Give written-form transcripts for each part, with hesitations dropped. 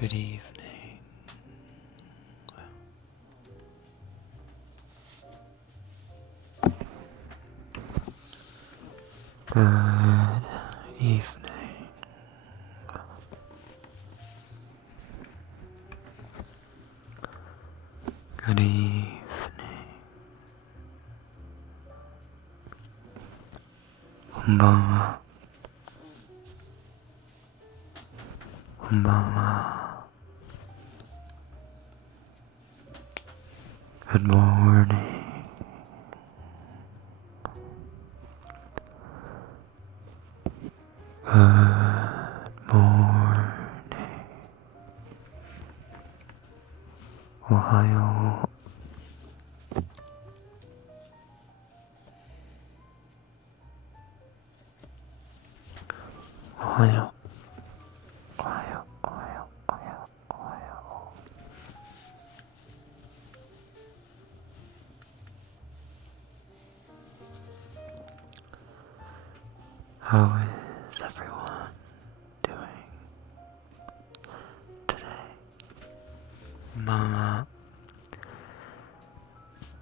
Good evening. Good evening. Good evening. Konbanwa. Konbanwa. Good morning. Good morning. Ohayo. Ohayo. Ohayo. Ohayo. Ohayo. Ohayo. How is everyone doing today? Mama,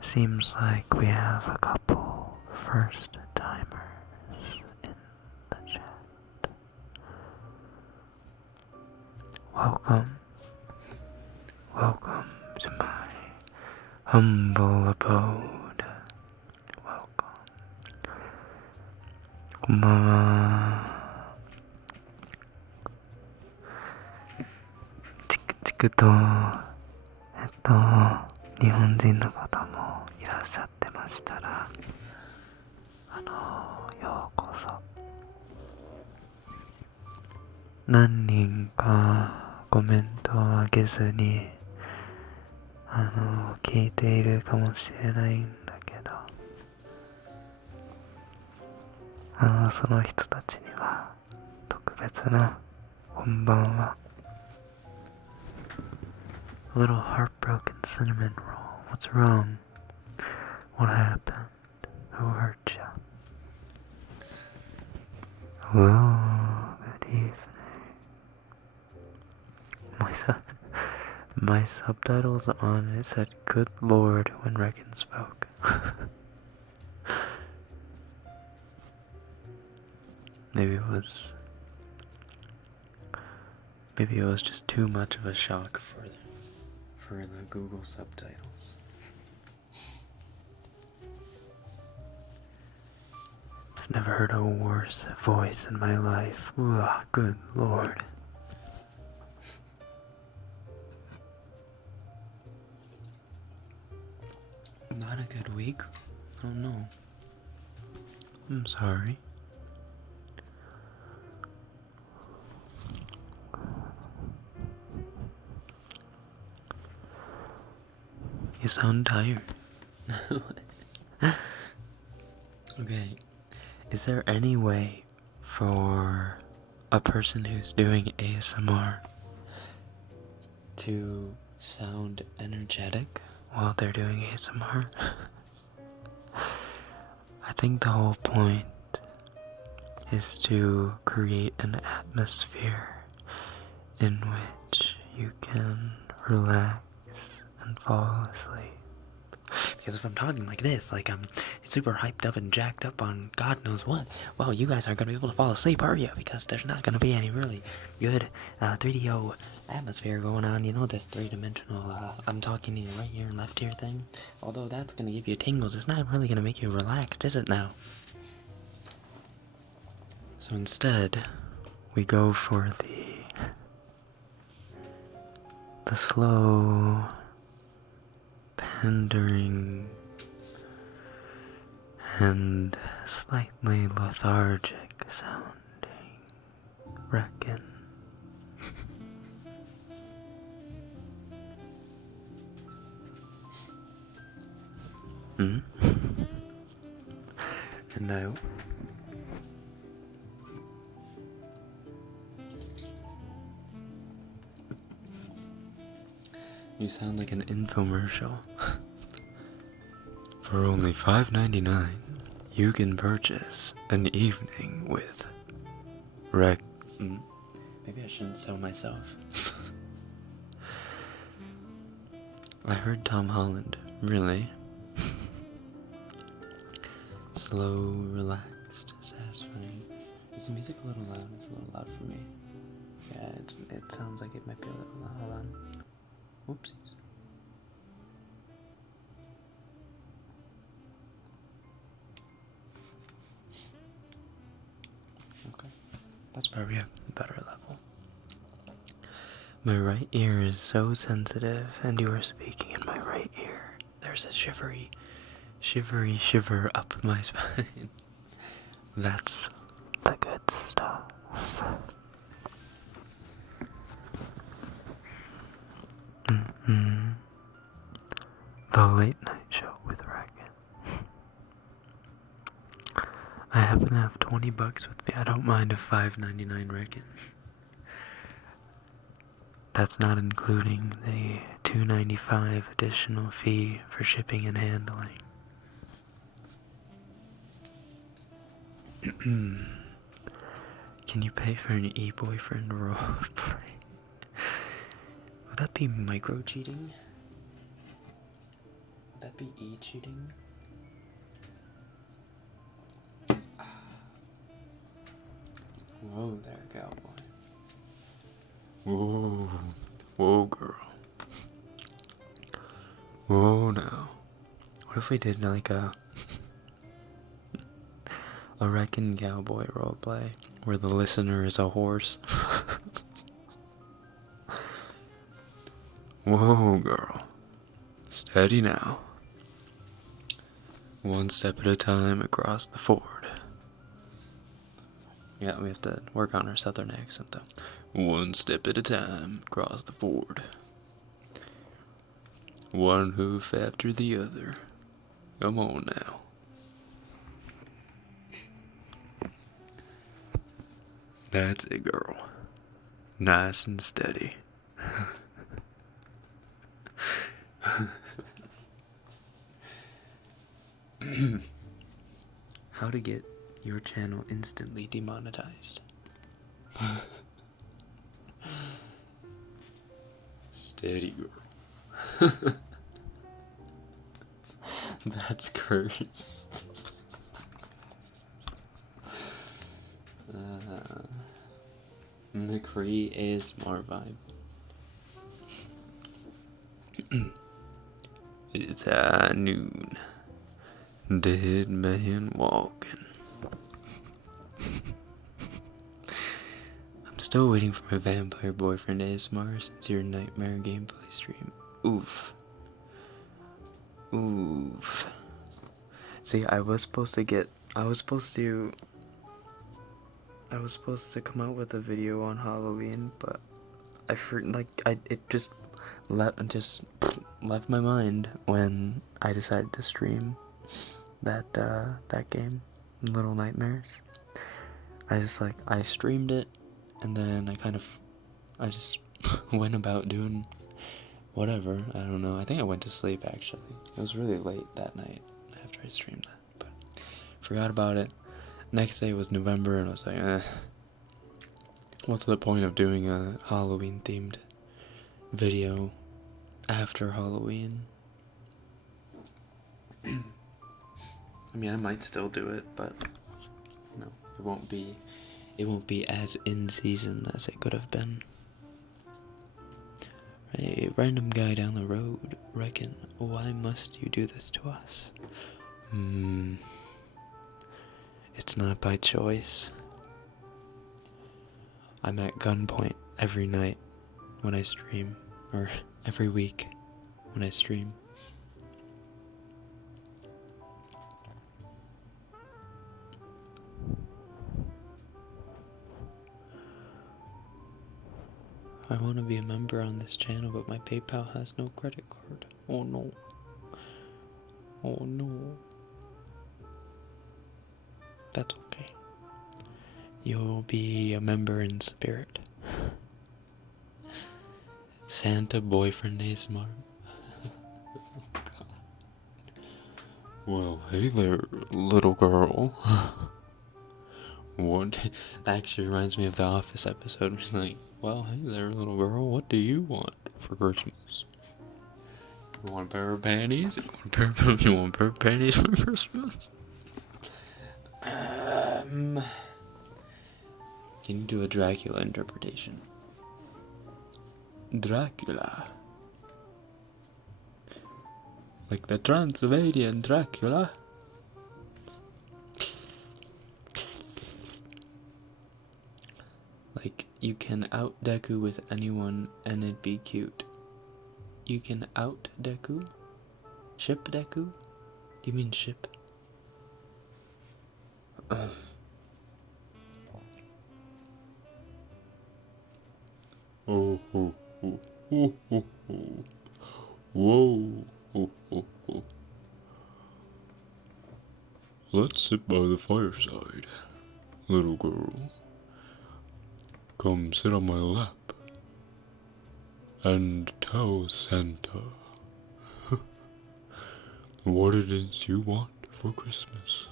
seems like we have a couple first timers in the chat. Welcome. Welcome to my humble abode. Welcome. Konbanwa. チクと、日本人の方もいらっしゃってましたら、ようこそ。何人かコメントをあげずに、聞いているかもしれないんだけど、その人たちには特別なこんばんは。A little heartbroken cinnamon roll. What's wrong? What happened? Who hurt you? Hello, good evening. My subtitles on it said "Good Lord" when Rekken spoke. Maybe it was just too much of a shock for the Google subtitles. I've never heard a worse voice in my life. Ugh, good Lord. Not a good week? Oh no. I'm sorry. You sound tired. Okay. Is there any way for a person who's doing ASMR to sound energetic while they're doing ASMR? I think the whole point is to create an atmosphere in which you can relax and fall asleep. Because if I'm talking like this, like I'm super hyped up and jacked up on God knows what, well, you guys aren't going to be able to fall asleep, are you? Because there's not going to be any really good 3DO atmosphere going on. You know, this three-dimensional, I'm talking to you right here and left here thing? Although that's going to give you tingles, it's not really going to make you relaxed, is it now? So instead, we go for the slow, pandering, and slightly lethargic sounding Rekken. And I... You sound like an infomercial. For only $5.99, you can purchase an evening with Maybe I shouldn't sell myself. I heard Tom Holland. Really? Slow, relaxed, satisfying. Is the music a little loud? It's a little loud for me. Yeah, it sounds like it might be a little loud. Hold on. Whoopsies. Okay. That's probably a better level. My right ear is so sensitive, and you are speaking in my right ear. There's a shiver up my spine. That's the good stuff. The late night show with Rekken. I happen to have $20 with me. I don't mind a $5.99 Rekken. That's not including the $2.95 additional fee for shipping and handling. Can you pay for an e-boyfriend roleplay? Would that be micro-cheating? Would that be e-cheating? Whoa there, cowboy. Whoa. Whoa, girl. Whoa, now. What if we did like a Rekken cowboy roleplay where the listener is a horse? Whoa, girl. Steady now. One step at a time across the ford. Yeah, we have to work on our southern accent though. One step at a time across the ford. One hoof after the other. Come on now. That's it, girl. Nice and steady. How to get your channel instantly demonetized. Steady, girl. That's cursed. McCree ASMR vibe. It's high noon. Dead man walking. I'm still waiting for my vampire boyfriend ASMR since your nightmare gameplay stream. Oof. Oof. See, I was supposed to come out with a video on Halloween, but it just left my mind when I decided to stream that game, Little Nightmares. I streamed it, and then I just went about doing whatever. I don't know. I think I went to sleep actually. It was really late that night after I streamed that, but forgot about it. Next day was November, and I was like, what's the point of doing a Halloween themed video after Halloween? I mean, I might still do it, but no, it won't be as in season as it could have been. A random guy down the road, Rekken, why must you do this to us? It's not by choice. I'm at gunpoint every night when I stream, or every week when I stream. I want to be a member on this channel, but my PayPal has no credit card. Oh no. Oh no. That's okay. You'll be a member in spirit. Santa boyfriend ASMR. Well, hey there, little girl. What? That actually reminds me of the Office episode. It's like, well, hey there, little girl, what do you want for Christmas? You want a pair of panties? You want a pair of panties for Christmas? Can you do a Dracula interpretation? Dracula. Like the Transylvanian Dracula. Like, you can out-deku with anyone and it'd be cute. You can out-deku? Ship-deku? Do you mean ship? Oh, oh, oh, oh, oh, oh. Whoa, oh, oh, oh. Let's sit by the fireside, little girl. Come sit on my lap and tell Santa what it is you want for Christmas.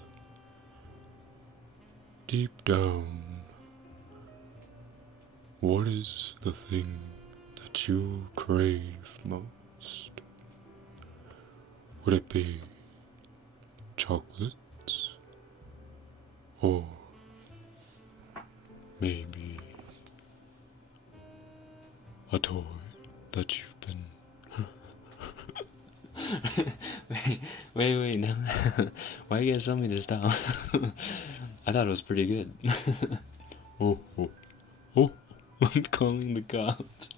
Deep down, what is the thing that you crave most? Would it be chocolates? Or maybe a toy that you've been... wait, no. Why you gotta tell me to stop? I thought it was pretty good. Oh, I'm calling the cops.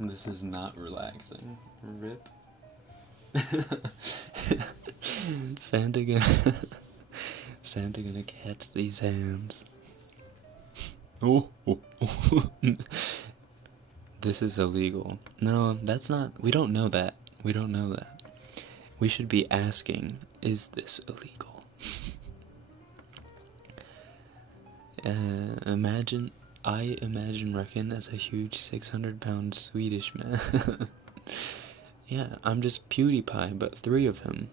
This is not relaxing. Rip. Santa gonna catch these hands. Oh. This is illegal. No, that's not. We don't know that. We should be asking, is this illegal? I imagine Rekken as a huge 600-pound Swedish man. Yeah, I'm just PewDiePie, but 3 of him.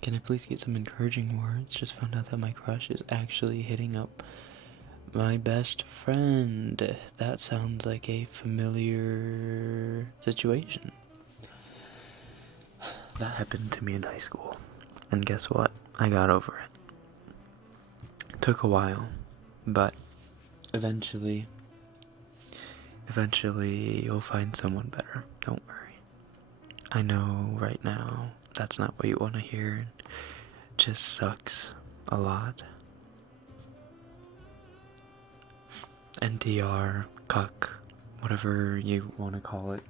Can I please get some encouraging words? Just found out that my crush is actually hitting up my best friend. That sounds like a familiar situation. That happened to me in high school. And guess what? I got over it. Took a while, but eventually you'll find someone better. Don't worry. I know right now that's not what you want to hear. It just sucks a lot. NTR, cuck, whatever you want to call it.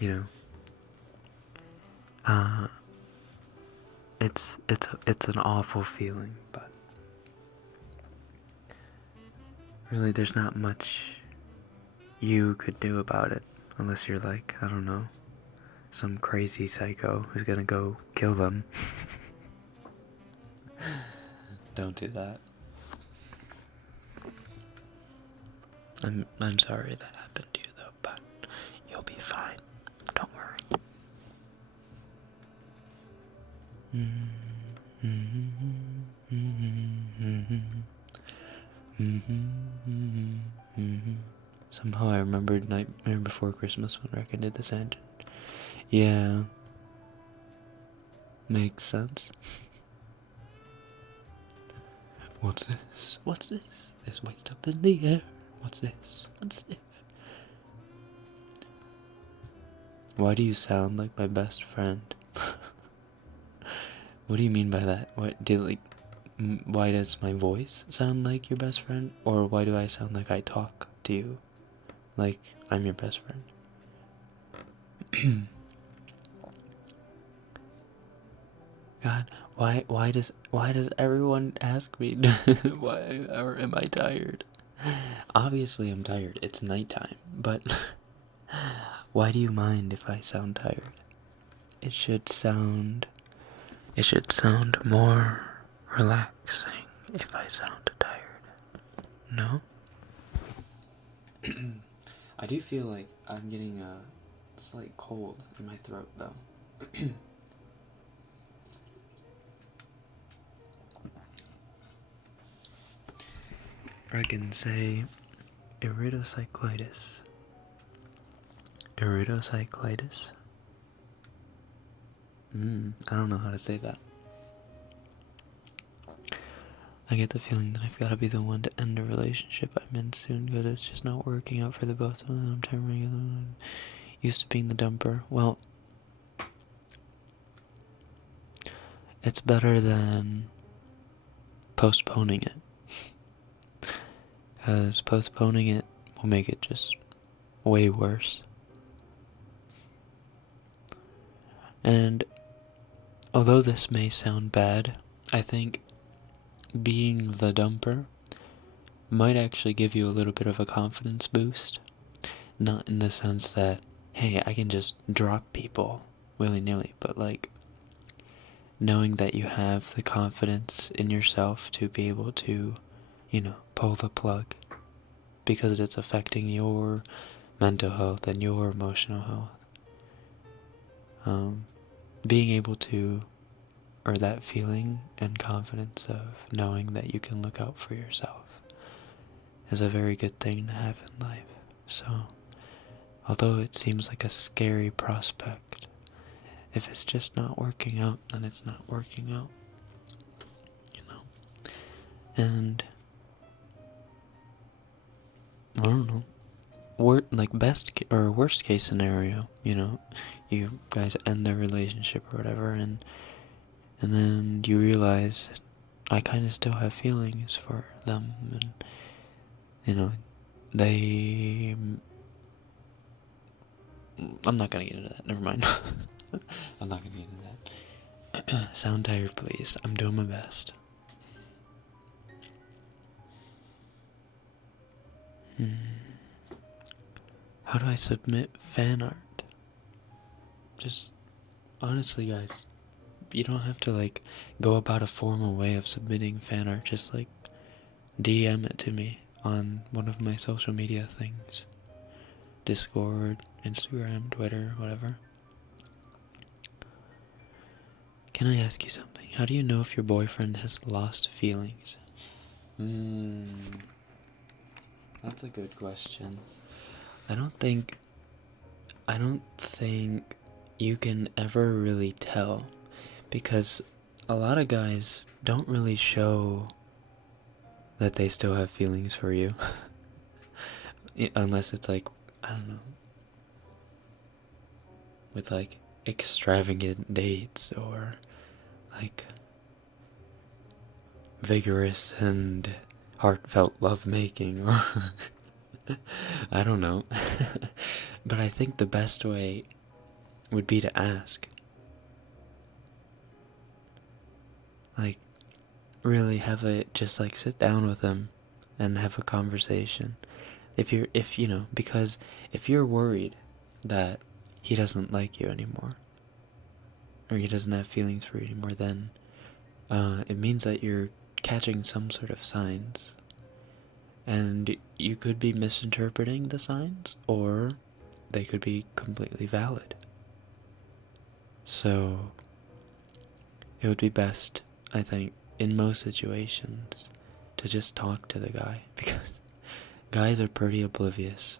You know. It's an awful feeling, but really there's not much you could do about it unless you're like, I don't know, some crazy psycho who's gonna go kill them. Don't do that. I'm sorry that happened to you though, but you'll be fine. Don't worry. Somehow I remembered Nightmare Before Christmas when Rekken did the Santa. Yeah. Makes sense. What's this? There's weights up in the air. What's this? Why do you sound like my best friend? What do you mean by that? Why does my voice sound like your best friend? Or why do I sound like I talk to you like I'm your best friend? God, why does everyone ask me why, or am I tired? Obviously I'm tired. It's nighttime, but why do you mind if I sound tired? It should sound more relaxing if I sound tired. No? I do feel like I'm getting a slight cold in my throat though. Rekken say iridocyclitis. Iridocyclitis? I don't know how to say that. I get the feeling that I've got to be the one to end a relationship I'm in soon because it's just not working out for the both of us. I'm tired. Used to being the dumper. Well, it's better than postponing it. Because postponing it will make it just way worse. And although this may sound bad, I think being the dumper might actually give you a little bit of a confidence boost. Not in the sense that, hey, I can just drop people willy-nilly, but like knowing that you have the confidence in yourself to be able to, pull the plug because it's affecting your mental health and your emotional health. Being able to, or that feeling and confidence of knowing that you can look out for yourself is a very good thing to have in life. So, although it seems like a scary prospect, if it's just not working out, then it's not working out. And I don't know. Best or worst case scenario, you guys end the relationship or whatever, and then you realize I kind of still have feelings for them, and they. I'm not gonna get into that. Never mind. I'm not gonna get into that. Sound tired, please. I'm doing my best. How do I submit fan art? Just honestly, guys, you don't have to go about a formal way of submitting fan art. Just DM it to me on one of my social media things. Discord, Instagram, Twitter, whatever. Can I ask you something? How do you know if your boyfriend has lost feelings? That's a good question. I don't think you can ever really tell, because a lot of guys don't really show that they still have feelings for you. Unless it's I don't know, with extravagant dates or vigorous and heartfelt lovemaking, or I don't know. But I think the best way would be to ask. Really have just sit down with them and have a conversation. Because if you're worried that he doesn't like you anymore, or he doesn't have feelings for you anymore, then it means that you're catching some sort of signs. And you could be misinterpreting the signs, or they could be completely valid. So, it would be best, I think, in most situations, to just talk to the guy, because guys are pretty oblivious.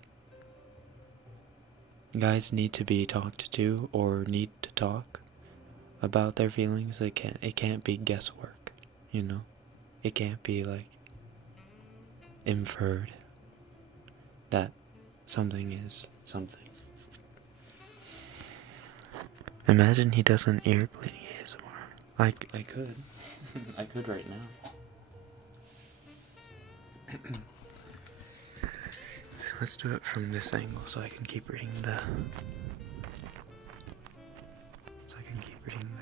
Guys need to be talked to, or need to talk about their feelings. It can't be guesswork, It can't be inferred that something is something. Imagine he does an ear cleaning ASMR. I could. I could right now. Let's do it from this angle so I can keep reading the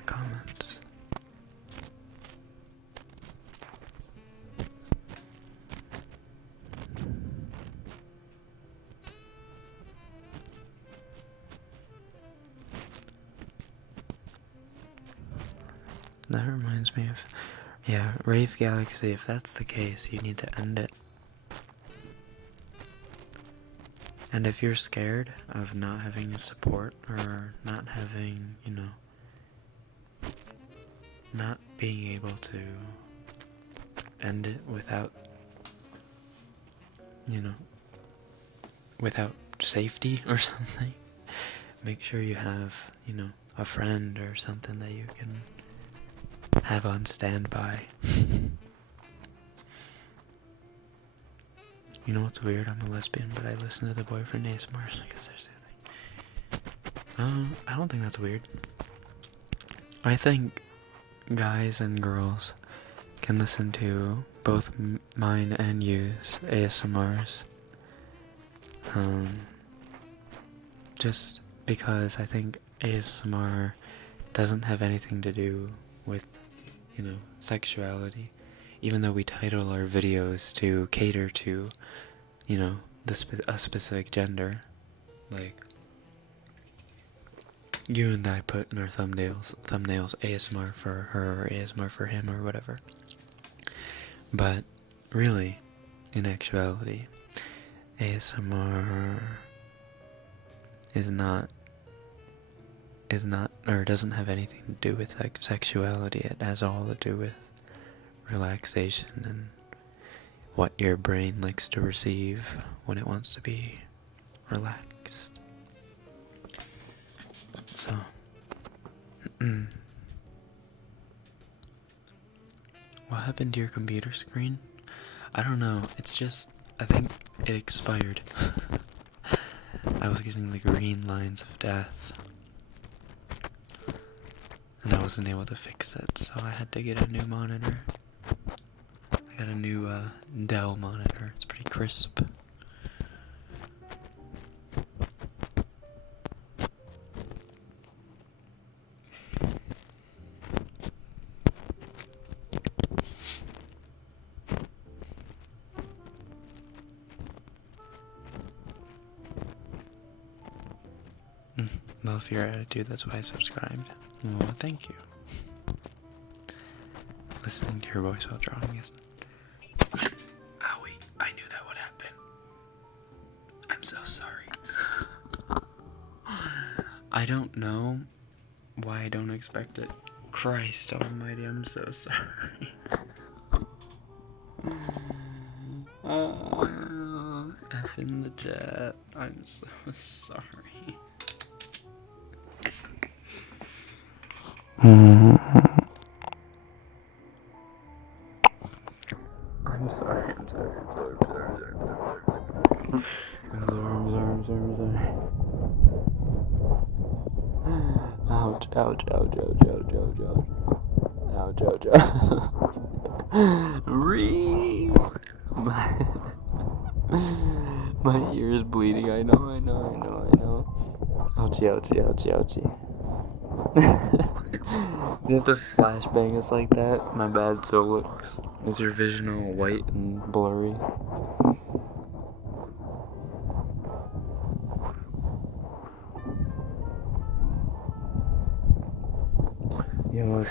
comments. That reminds me of, Rave Galaxy. If that's the case, you need to end it. And if you're scared of not having support, or not having, not being able to end it without you know, without safety or something, make sure you have, you know, a friend or something that you can have on standby. You know what's weird? I'm a lesbian, but I listen to the boyfriend ASMRs because they're soothing. I don't think that's weird. I think guys and girls can listen to both mine and you's ASMRs. Just because I think ASMR doesn't have anything to do with, you know, sexuality. Even though we title our videos to cater to, you know, a specific gender. Like, you and I put in our thumbnails ASMR for her or ASMR for him or whatever. But really, in actuality, ASMR is not, or doesn't have anything to do with sexuality. It has all to do with relaxation and what your brain likes to receive when it wants to be relaxed. So, what happened to your computer screen? I don't know, it's just, I think it expired. I was getting the green lines of death, and I wasn't able to fix it, so I had to get a new monitor. I got a new Dell monitor, it's pretty crisp. Love your attitude, that's why I subscribed. Oh, thank you. Listening to your voice while drawing is... Oh wait, I knew that would happen. I'm so sorry. I don't know why I don't expect it. Christ almighty, I'm so sorry. F in the chat. I'm so sorry. I'm sorry. I'm sorry. Ouch, ouch, ouch, ouch, ouch, ouch, ouch. Ouch, ouch, ouch. My ear is bleeding. I know. Ouchie, ouchie, ouchie, ouchie. If the flashbang is like that, my bad, so looks. Is your vision all white and blurry? Yes.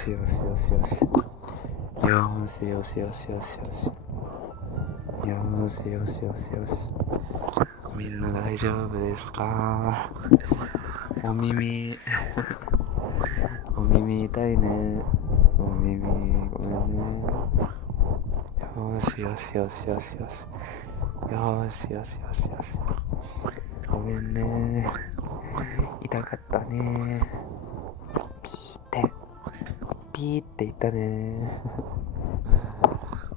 Minna daijoubu desu ka? Omimi. Omimi itai ne. Omimi, gomen ne. Yes. Gomen ne. Itakatta ne. Piite itta ne.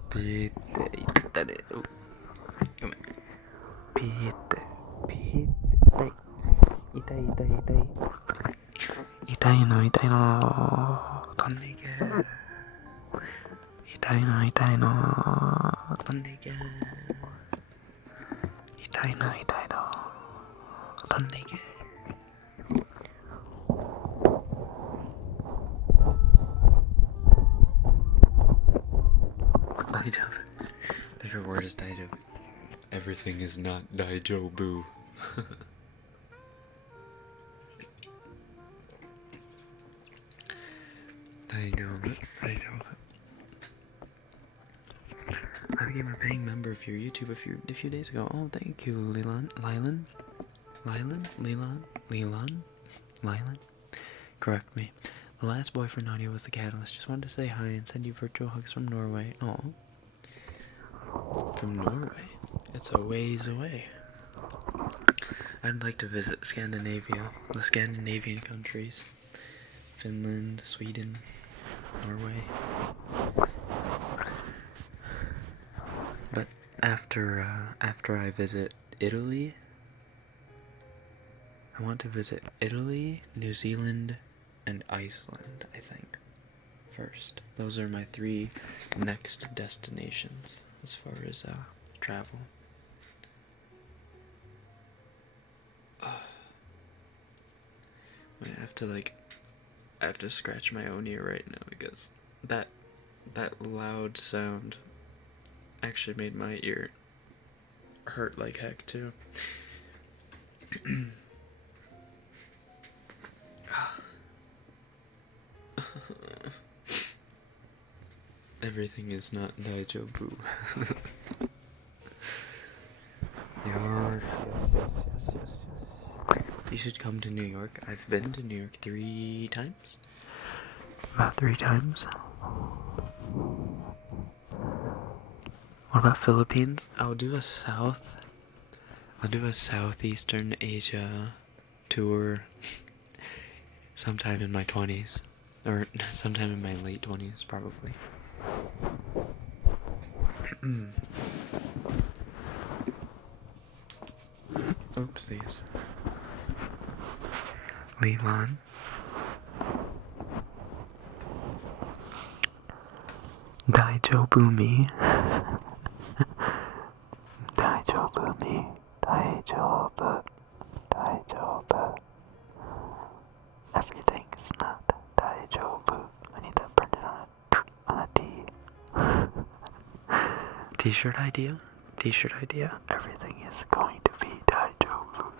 Piite itta ne. Gomen. Piite itai. Itai no. Tonnike. Itai no. Tonnike. Itai no. Tonnike. Daijoubu. Favorite word is daijoubu. Everything is not daijoubu. Daijoubu. I became a paying member of your YouTube a few days ago. Oh, thank you, Leland. Correct me. The last boyfriend audio was the catalyst. Just wanted to say hi and send you virtual hugs from Norway. Oh. From Norway? It's a ways away. I'd like to visit Scandinavia, the Scandinavian countries. Finland, Sweden, Norway. But after I visit Italy, I want to visit Italy, New Zealand, and Iceland, I think, first. Those are my 3 next destinations as far as travel. I have to scratch my own ear right now because that loud sound actually made my ear hurt like heck too. Everything is not daijobu. Yes. You should come to New York. I've been to New York 3 times. About 3 times. What about Philippines? I'll do a Southeastern Asia tour sometime in my 20s. Or sometime in my late 20s, probably. Oopsies. Leland. Daijobumi. Daijobumi. Daijobu. Everything's not daijobu. I need that printed on a T. T-shirt idea? T-shirt idea. Everything is going to be daijobu.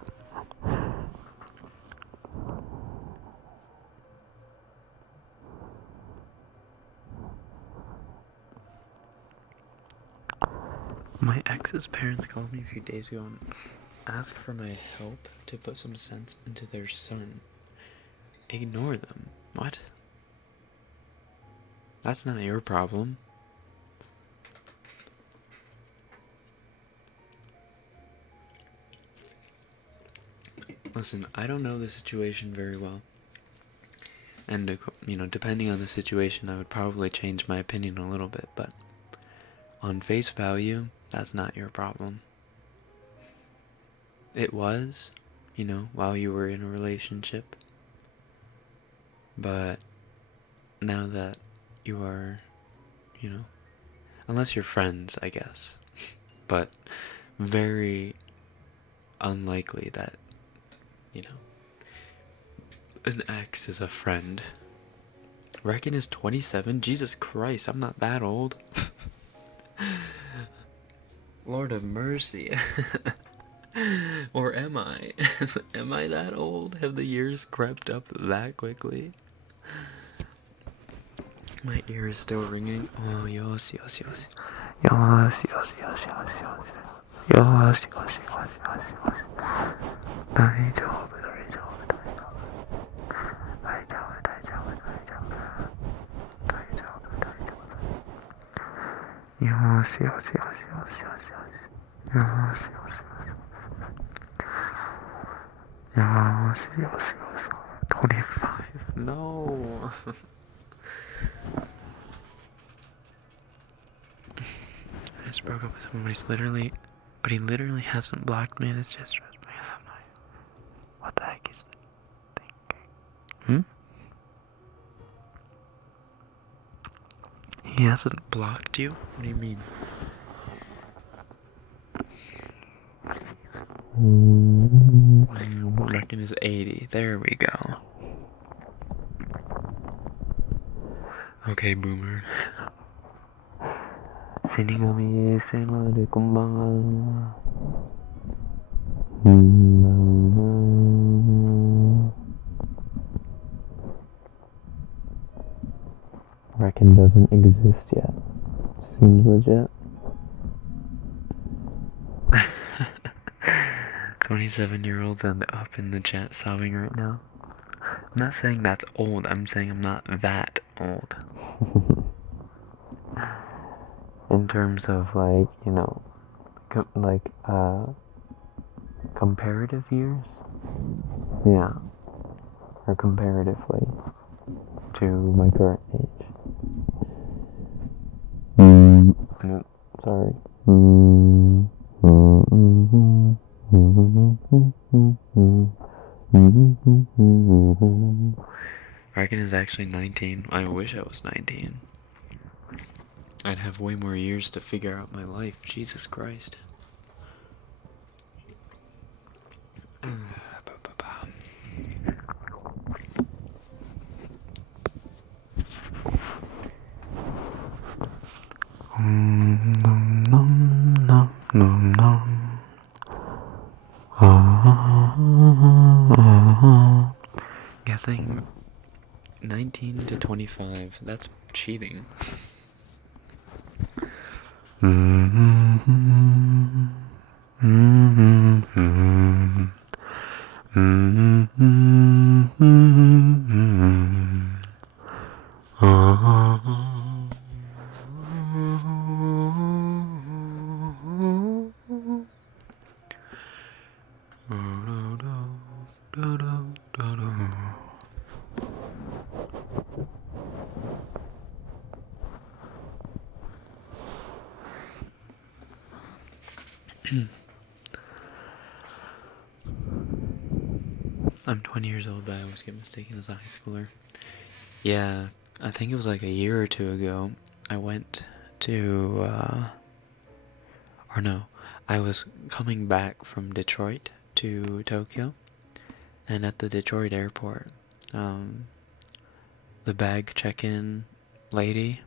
My ex's parents called me a few days ago and asked for my help to put some sense into their son. Ignore them. What? That's not your problem. Listen, I don't know the situation very well. And, depending on the situation, I would probably change my opinion a little bit, but on face value, that's not your problem. It was, while you were in a relationship. But now that you are, unless you're friends, I guess. But very unlikely that, an ex is a friend. Rekken is 27? Jesus Christ, I'm not that old. Lord of mercy. Or am I? Am I that old? Have the years crept up that quickly? My ear is still ringing. Oh, yes. Yes. 25. No. I just broke up with someone, but he literally hasn't blocked me, and it's just stressed me out. What the heck is thinking? He hasn't blocked you? What do you mean? Reckon is 80. There we go. Okay, boomer. Shinigami sama de konbanwa. Reckon doesn't exist yet. Seems legit. 27-year-olds and up in the chat sobbing right now. I'm not saying that's old, I'm saying I'm not that old. In terms of, like, comparative years? Yeah. Or comparatively to my current age. Sorry. Rekken is actually 19. I wish I was 19. I'd have way more years to figure out my life. Jesus Christ. Guessing 19 to 25. That's cheating. I'm 20 years old, but I always get mistaken as a high schooler. Yeah, I think it was like a year or two ago. I went to, or no, I was coming back from Detroit to Tokyo, and at the Detroit airport, the bag check-in lady,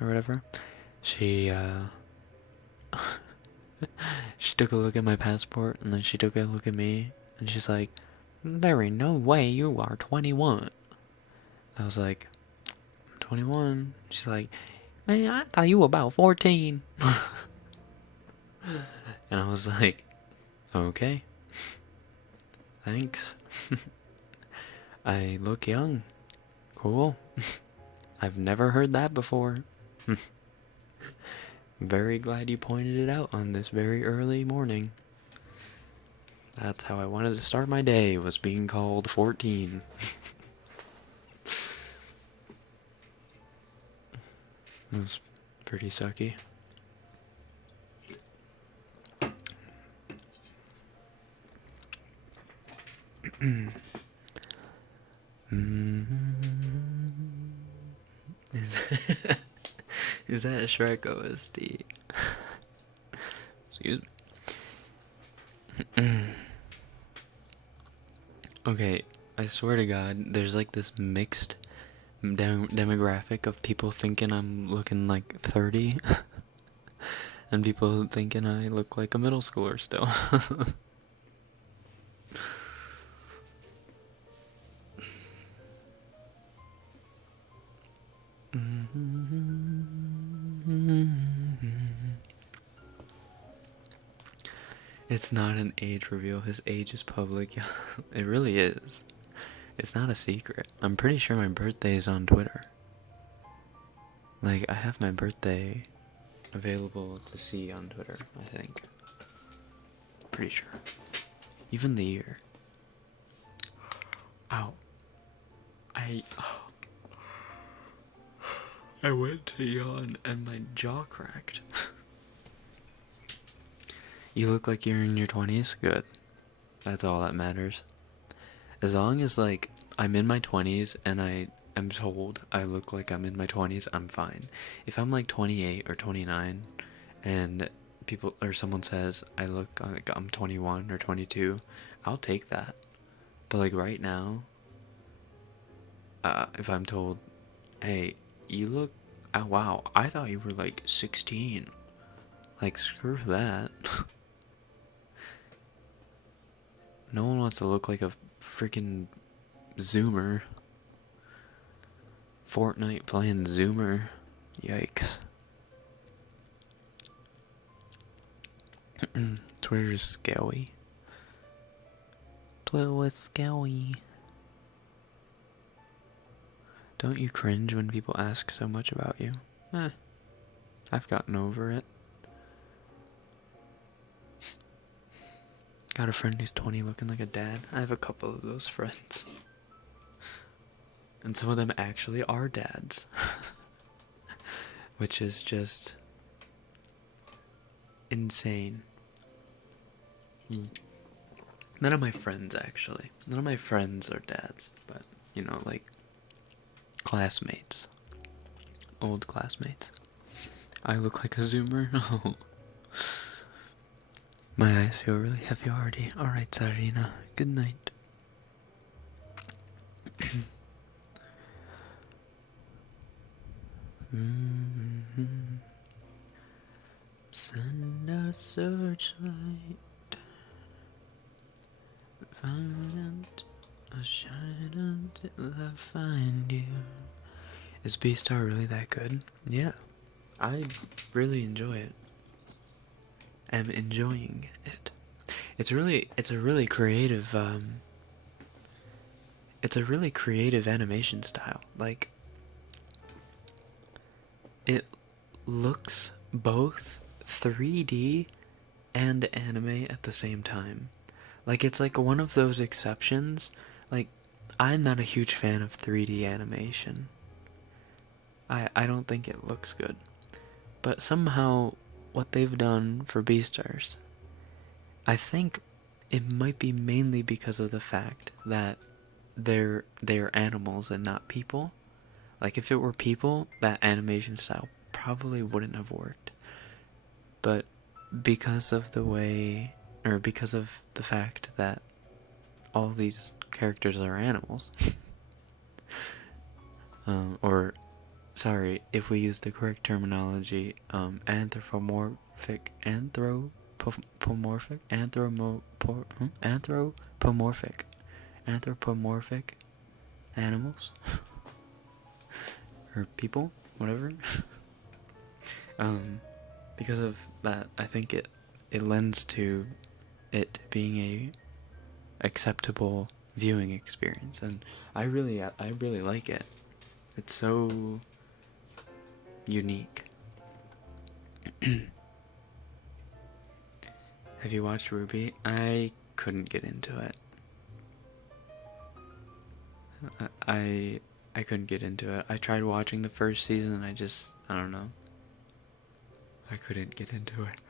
or whatever, she, she took a look at my passport, and then she took a look at me, and she's like, "There ain't no way you are 21. I was like, "I'm 21. She's like, "Man, I thought you were about 14. And I was like, "Okay. Thanks. I look young. Cool. I've never heard that before. Very glad you pointed it out on this very early morning. That's how I wanted to start my day, was being called 14. It was pretty sucky. Is that a Shrek OST? Excuse me. Okay, I swear to God, there's like this mixed demographic of people thinking I'm looking like 30 and people thinking I look like a middle schooler still. It's not an age reveal. His age is public. It really is. It's not a secret. I'm pretty sure my birthday is on Twitter. Like, I have my birthday available to see on Twitter, I think. Pretty sure. Even the year. Ow. I went to yawn and my jaw cracked. You look like you're in your 20s? Good. That's all that matters. As long as, like, I'm in my 20s and I am told I look like I'm in my 20s, I'm fine. If I'm like 28 or 29 and people or someone says I look like I'm 21 or 22, I'll take that. But like right now, if I'm told, hey, you look, oh wow, I thought you were like 16. Like, screw that. No one wants to look like a freaking Zoomer. Fortnite playing Zoomer. Yikes. Twitter is scary. Twitter was scary. Don't you cringe when people ask so much about you? I've gotten over it. Got a friend who's 20 looking like a dad. I have a couple of those friends. And some of them actually are dads. Which is just insane. None of my friends, actually. None of my friends are dads. But, you know, like, classmates. Old classmates. I look like a zoomer? No. My eyes feel really heavy already. Alright, Sarina. Good night. Send a searchlight. Find a shine until I find you. Is Beastar really that good? Yeah. I really enjoy it. Am enjoying it. It's a really creative it's a really creative animation style. Like, it looks both 3D and anime at the same time. Like, it's like one of those exceptions. Like, I'm not a huge fan of 3D animation. I don't think it looks good. But somehow, what they've done for Beastars, I think it might be mainly because of the fact that they're animals and not people. Like, if it were people, that animation style probably wouldn't have worked. But because of the way, or because of the fact that all these characters are animals, or, sorry, if we use the correct terminology, anthropomorphic animals, or people, whatever. Because of that, I think it lends to it being a acceptable viewing experience, and I really like it. It's so unique. Have you watched Ruby? I couldn't get into it. I couldn't get into it. I tried watching the first season and I don't know. I couldn't get into it.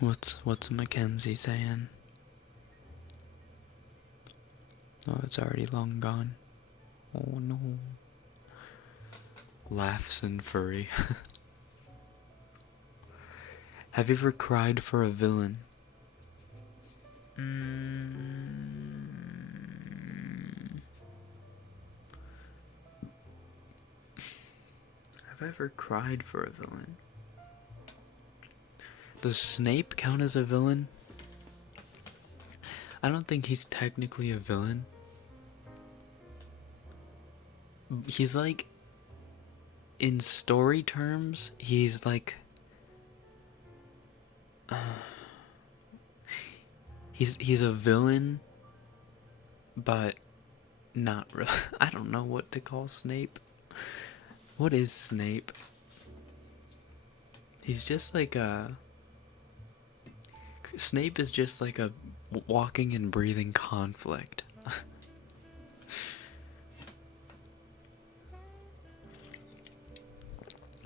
What's Mackenzie saying? Oh, it's already long gone. Oh no. Laughs and furry. Have you ever cried for a villain? Have I ever cried for a villain? Does Snape count as a villain? I don't think he's technically a villain. He's like, in story terms, he's like, he's a villain, but not really. I don't know what to call Snape. What is Snape? He's just like a... Snape is just like a walking and breathing conflict.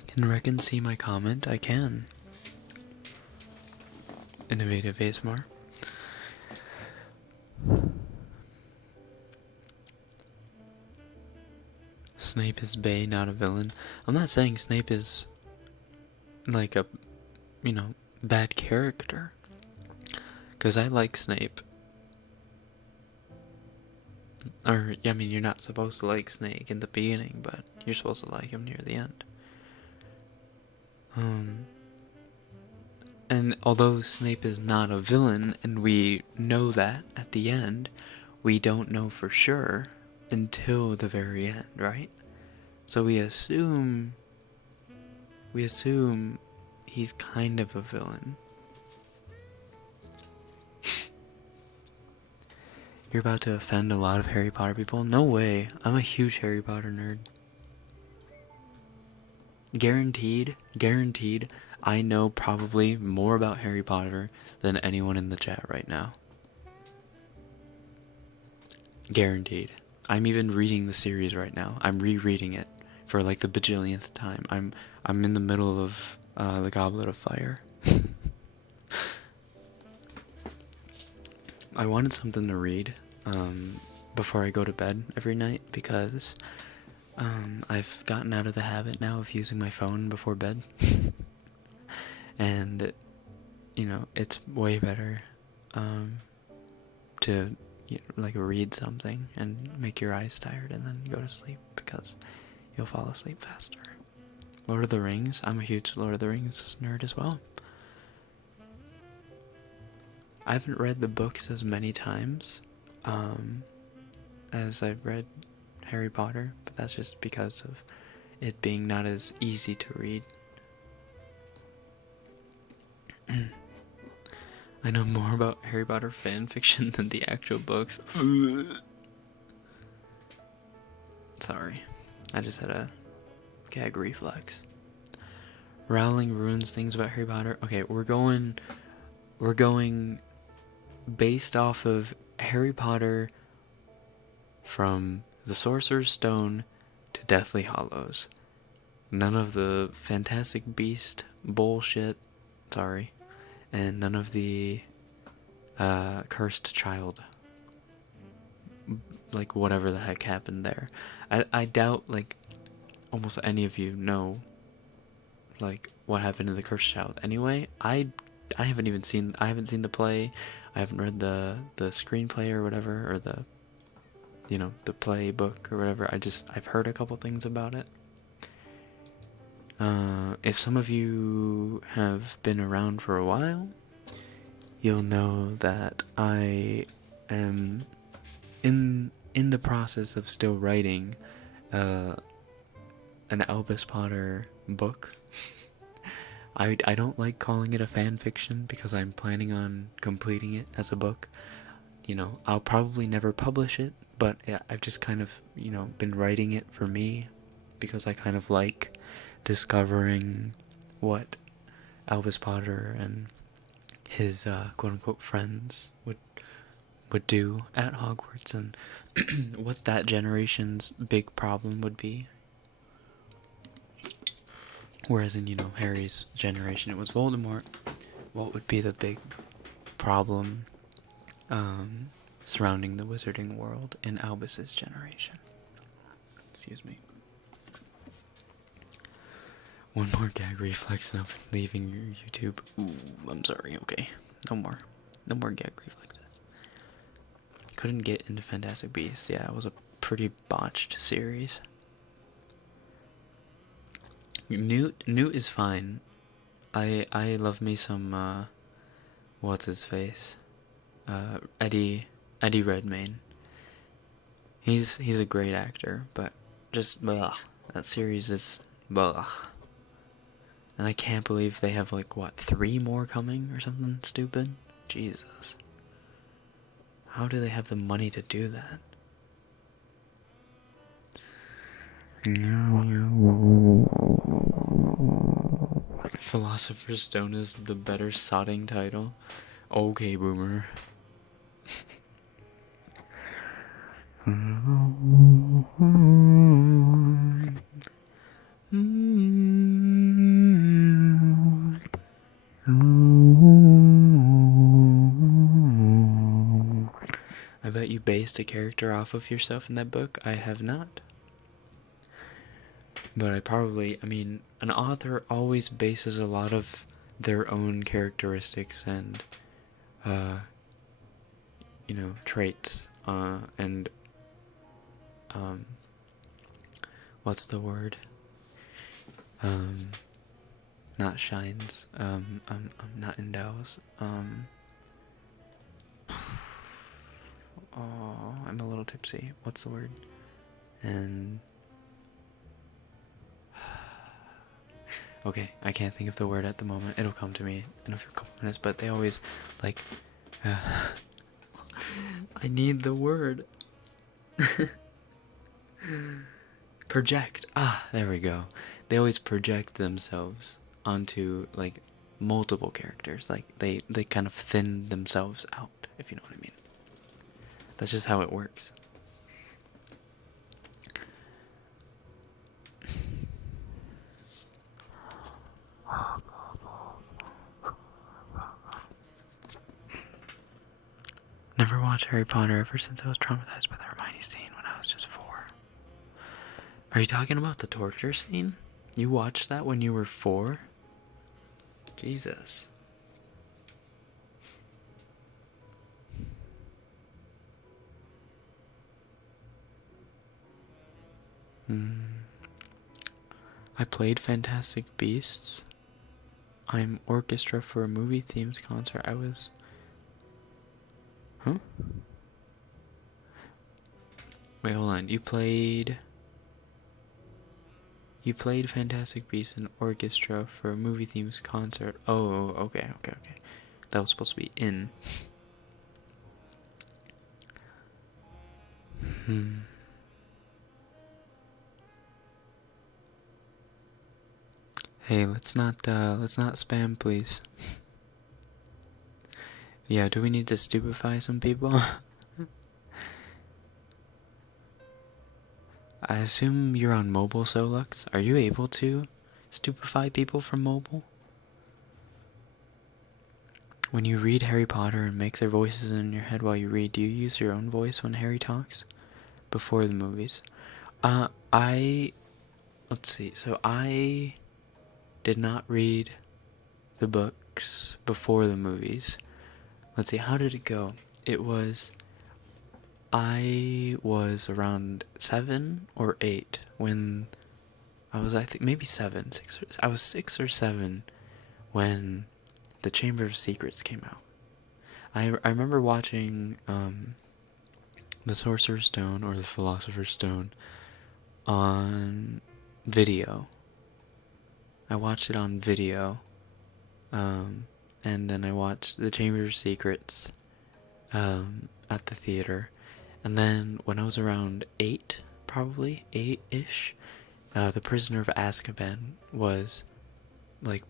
Can Rekken see my comment? I can. Innovative ASMR. Snape is bae, not a villain. I'm not saying Snape is like a, bad character. Because I like Snape. Or, I mean, you're not supposed to like Snape in the beginning, but you're supposed to like him near the end. And although Snape is not a villain, and we know that at the end, we don't know for sure until the very end, right? So we assume he's kind of a villain. You're about to offend a lot of Harry Potter people? No way. I'm a huge Harry Potter nerd. Guaranteed, I know probably more about Harry Potter than anyone in the chat right now. Guaranteed. I'm even reading the series right now. I'm rereading it for like the bajillionth time. I'm in the middle of the Goblet of Fire. I wanted something to read before I go to bed every night because I've gotten out of the habit now of using my phone before bed. And, you know, it's way better to like read something and make your eyes tired and then go to sleep because you'll fall asleep faster. Lord of the Rings, I'm a huge Lord of the Rings nerd as well. I haven't read the books as many times as I've read Harry Potter, but that's just because of it being not as easy to read. I know more about Harry Potter fanfiction than the actual books. Sorry, I just had a gag reflex. Rowling ruins things about Harry Potter. Okay, we're going based off of Harry Potter from the Sorcerer's Stone to Deathly Hallows. None of the Fantastic Beast bullshit. Sorry. And none of the Cursed Child. Like, whatever the heck happened there. I doubt, like, almost any of you know, like, what happened to the Cursed Child. Anyway, I haven't seen the play. I haven't read the screenplay or whatever, or the, you know, the play book or whatever. I've heard a couple things about it. If some of you have been around for a while, you'll know that I am in the process of still writing an Albus Potter book. I don't like calling it a fan fiction because I'm planning on completing it as a book. You know, I'll probably never publish it, but yeah, I've just kind of, you know, been writing it for me because I kind of like discovering what Albus Potter and his quote-unquote friends would do at Hogwarts and what that generation's big problem would be. Whereas in, you know, Harry's generation it was Voldemort. What would be the big problem surrounding the wizarding world in Albus's generation? Excuse me. One more gag reflex and I'm leaving your YouTube. Ooh, I'm sorry, okay. No more gag reflexes. Couldn't get into Fantastic Beasts. Yeah, it was a pretty botched series. Newt is fine. I love me some what's his face? Eddie Redmayne. He's a great actor, but just ugh, that series is ugh. And I can't believe they have like what, 3 more coming or something stupid? Jesus. How do they have the money to do that? Philosopher's Stone is the better sodding title. Okay, boomer. I bet you based a character off of yourself in that book. I have not. But I mean, an author always bases a lot of their own characteristics and, you know, traits, and, what's the word? Not shines, not endows, oh, I'm a little tipsy. What's the word? And okay, I can't think of the word at the moment. It'll come to me in a couple minutes, but they always, like, I need the word. Project. Ah, there we go. They always project themselves onto, like, multiple characters. Like, they kind of thin themselves out, if you know what I mean. That's just how it works. Never watched Harry Potter ever since I was traumatized by the Hermione scene when I was just 4. Are you talking about the torture scene? You watched that when you were 4? Jesus. I played Fantastic Beasts. I'm orchestra for a movie themes concert. I was... Huh? Wait, hold on. You played Fantastic Beasts in orchestra for a movie themes concert. Oh, okay. That was supposed to be in. Hey, let's not spam, please. Yeah, do we need to stupefy some people? I assume you're on mobile, Solux. Are you able to stupefy people from mobile? When you read Harry Potter and make their voices in your head while you read, do you use your own voice when Harry talks? Before the movies? Let's see. So I did not read the books before the movies. Let's see, how did it go? I was around 7 or 8 when I was, I think, maybe 7. I was 6 or 7 when the Chamber of Secrets came out. I remember watching the Sorcerer's Stone or the Philosopher's Stone on video. I watched it on video, and then I watched the Chamber of Secrets at the theater. And then when I was around 8, probably 8-ish, The Prisoner of Azkaban was, like,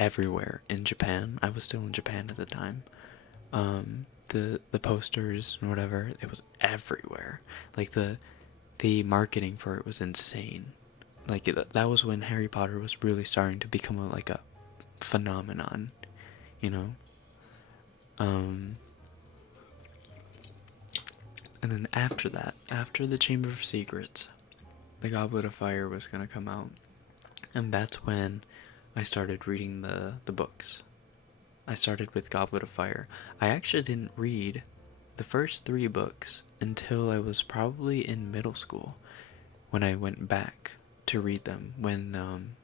everywhere in Japan. I was still in Japan at the time. The posters and whatever, it was everywhere. Like, the marketing for it was insane. Like, that was when Harry Potter was really starting to become a phenomenon, you know? And then after that, after the Chamber of Secrets, the Goblet of Fire was going to come out. And that's when I started reading the books. I started with Goblet of Fire. I actually didn't read the first 3 books until I was probably in middle school, when I went back to read them when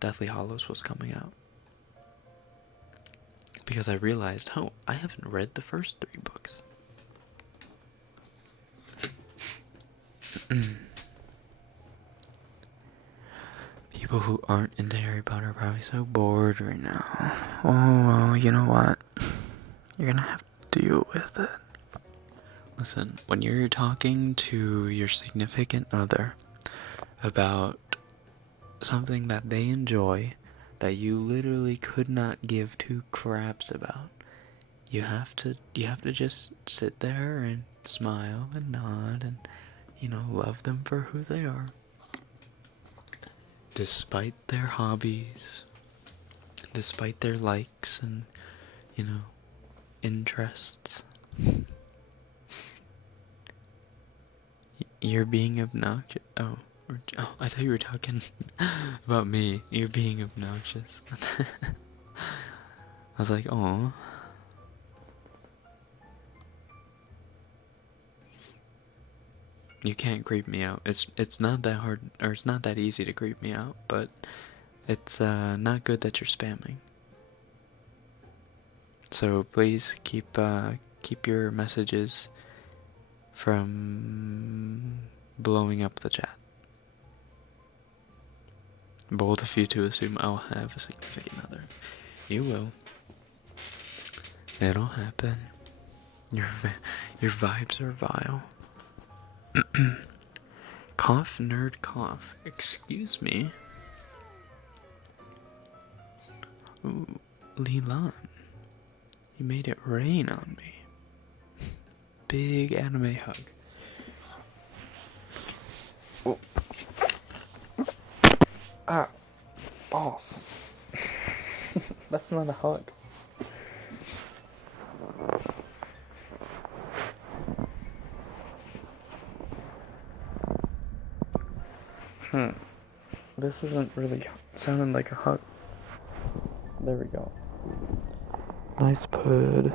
Deathly Hallows was coming out. Because I realized, oh, I haven't read the first 3 books. People who aren't into Harry Potter are probably so bored right now. Oh, well, you know what? You're gonna have to deal with it. Listen, when you're talking to your significant other about something that they enjoy, that you literally could not give 2 craps about, you have to just sit there and smile and nod and, love them for who they are. Despite their hobbies, despite their likes and, interests. You're being obnoxious. Oh, I thought you were talking about me. You're being obnoxious. I was like, oh. You can't creep me out. It's not that hard, or it's not that easy to creep me out, but it's not good that you're spamming. So please keep your messages from blowing up the chat. Bold of you to assume I'll have a significant other. You will. It'll happen. Your vibes are vile. Cough, nerd, cough. Excuse me. Ooh, Lilan. You made it rain on me. Big anime hug. Oh. Ah, balls. That's not a hug. This isn't really sounding like a hug. There we go. Nice pud.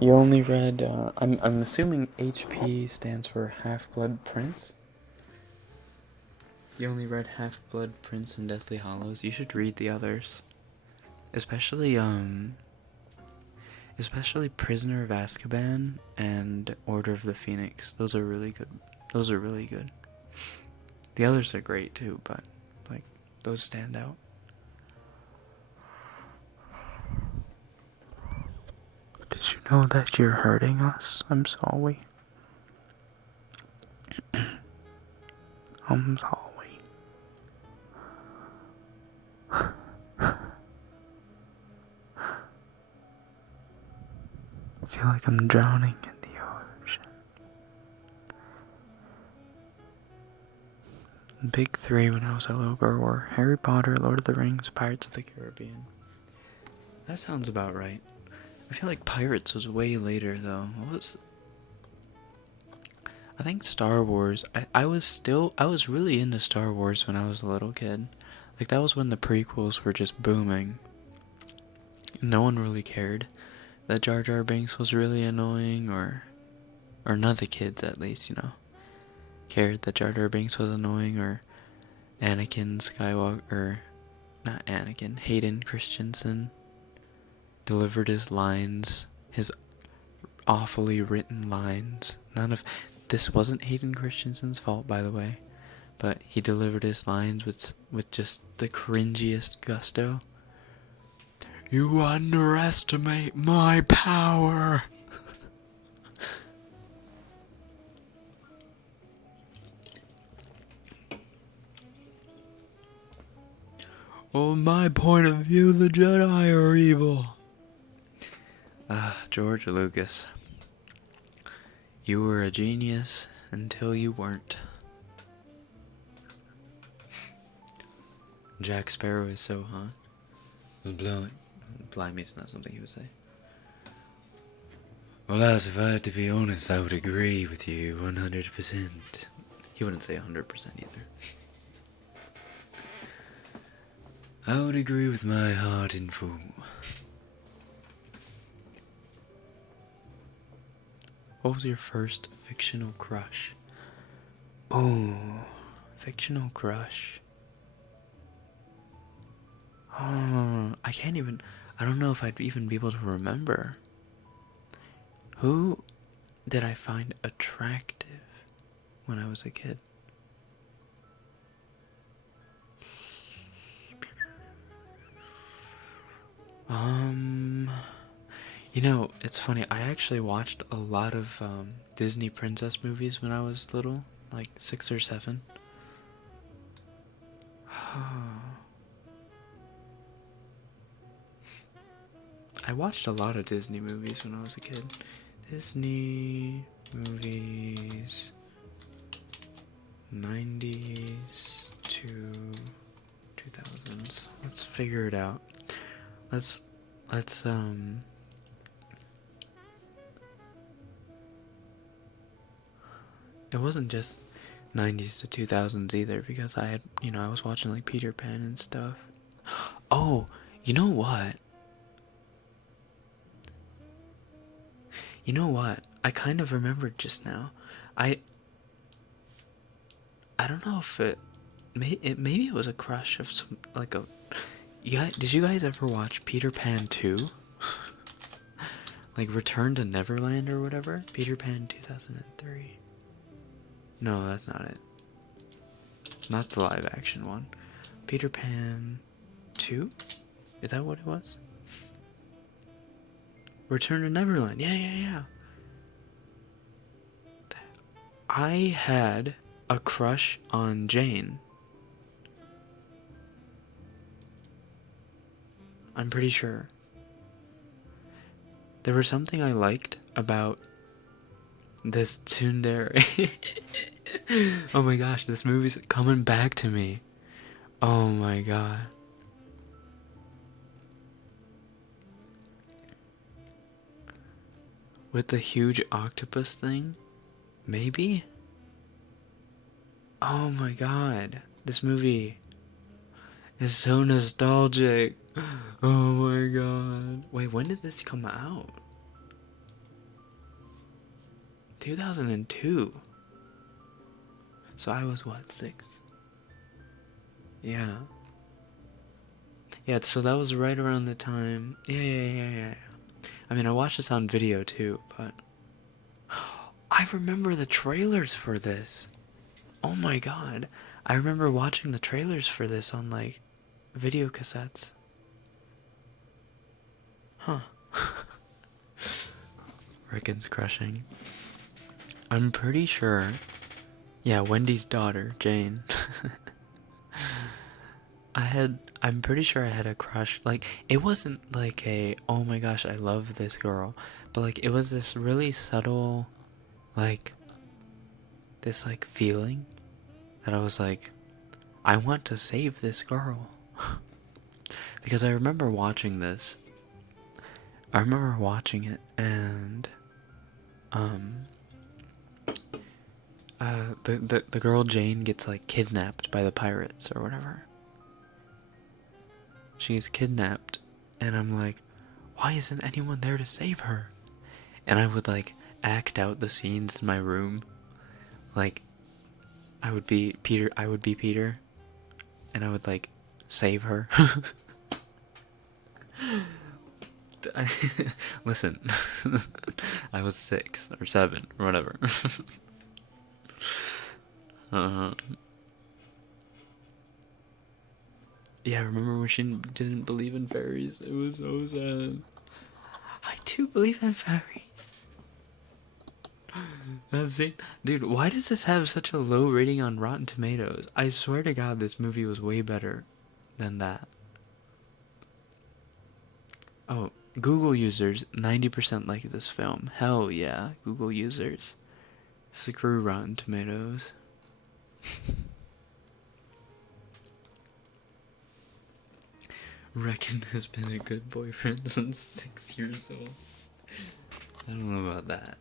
You only read, I'm assuming HP stands for Half-Blood Prince? You only read Half-Blood Prince and Deathly Hallows. You should read the others. Especially Prisoner of Azkaban and Order of the Phoenix. Those are really good. Those are really good. The others are great too, but, like, those stand out. Did you know that you're hurting us? I'm sorry. I'm sorry. I feel like I'm drowning in the ocean. The big three when I was a little girl were Harry Potter, Lord of the Rings, Pirates of the Caribbean. That sounds about right. I feel like Pirates was way later though. I think Star Wars. I was really into Star Wars when I was a little kid. Like, that was when the prequels were just booming. No one really cared that Jar Jar Binks was really annoying, or none of the kids, at least, you know, cared that Jar Jar Binks was annoying, or Anakin Skywalker, not Anakin, Hayden Christensen delivered his lines, his awfully written lines. This wasn't Hayden Christensen's fault, by the way, but he delivered his lines with just the cringiest gusto. You underestimate my power. On my point of view, the Jedi are evil. George Lucas. You were a genius until you weren't. Jack Sparrow is so hot. Blimey's not something he would say. Well, as if I had to be honest, I would agree with you 100%. He wouldn't say 100% either. I would agree with my heart in full. What was your first fictional crush? Oh, fictional crush. Oh, I don't know if I'd even be able to remember. Who did I find attractive when I was a kid? You know, it's funny, I actually watched a lot of Disney princess movies when I was little, like 6 or 7. I watched a lot of Disney movies when I was a kid. Disney movies, 90s to 2000s. Let's figure it out. Let's it wasn't just 90s to 2000s either, because I was watching like Peter Pan and stuff. Oh, you know what? I kind of remembered just now. I don't know if maybe it was a crush of some, did you guys ever watch Peter Pan 2? Like Return to Neverland or whatever? Peter Pan 2003. No, that's not it. Not the live action one. Peter Pan 2? Is that what it was? Return to Neverland. Yeah. I had a crush on Jane. I'm pretty sure. There was something I liked about this tsundere. Oh my gosh, this movie's coming back to me. Oh my god. With the huge octopus thing? Maybe? Oh my god. This movie is so nostalgic. Oh my god. Wait, when did this come out? 2002. So I was what, 6? Yeah. Yeah, so that was right around the time. Yeah. I mean, I watched this on video too, but I remember the trailers for this. Oh my god. I remember watching the trailers for this on, like, video cassettes. Huh. Ricken's crushing. I'm pretty sure. Yeah, Wendy's daughter, Jane. I'm pretty sure I had a crush. Like, it wasn't like a, oh my gosh, I love this girl. But, like, it was this really subtle, like, this, like, feeling that I was like, I want to save this girl. Because I remember watching this. I remember watching it, and, the girl Jane gets, like, kidnapped by the pirates or whatever. She gets kidnapped, and I'm like, why isn't anyone there to save her? And I would, like, act out the scenes in my room. Like, I would be Peter, and I would, like, save her. Listen, I was 6 or 7 or whatever. Yeah, remember when she didn't believe in fairies? It was so sad. I do believe in fairies. That's it. Dude, why does this have such a low rating on Rotten Tomatoes? I swear to God, this movie was way better than that. Oh, Google users, 90% like this film. Hell yeah, Google users. Screw Rotten Tomatoes. Rekken has been a good boyfriend since 6 years old. I don't know about that.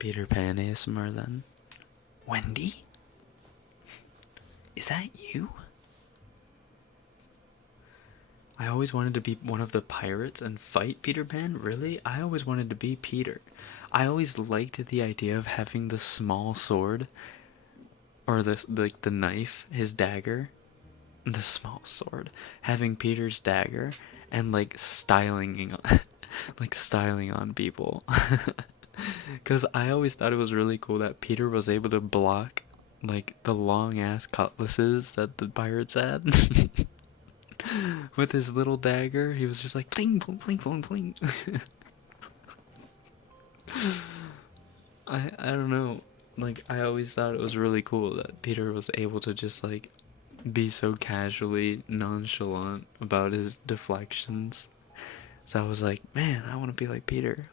Peter Pan ASMR then. Wendy? Is that you? I always wanted to be one of the pirates and fight Peter Pan? Really? I always wanted to be Peter. I always liked the idea of having the small sword, or the knife, his dagger, the small sword, having Peter's dagger, and like styling on people. Because I always thought it was really cool that Peter was able to block like the long ass cutlasses that the pirates had. With his little dagger, he was just like bling bling bling bling bling. I don't know. Like, I always thought it was really cool that Peter was able to just like be so casually nonchalant about his deflections. So I was like, man, I want to be like Peter.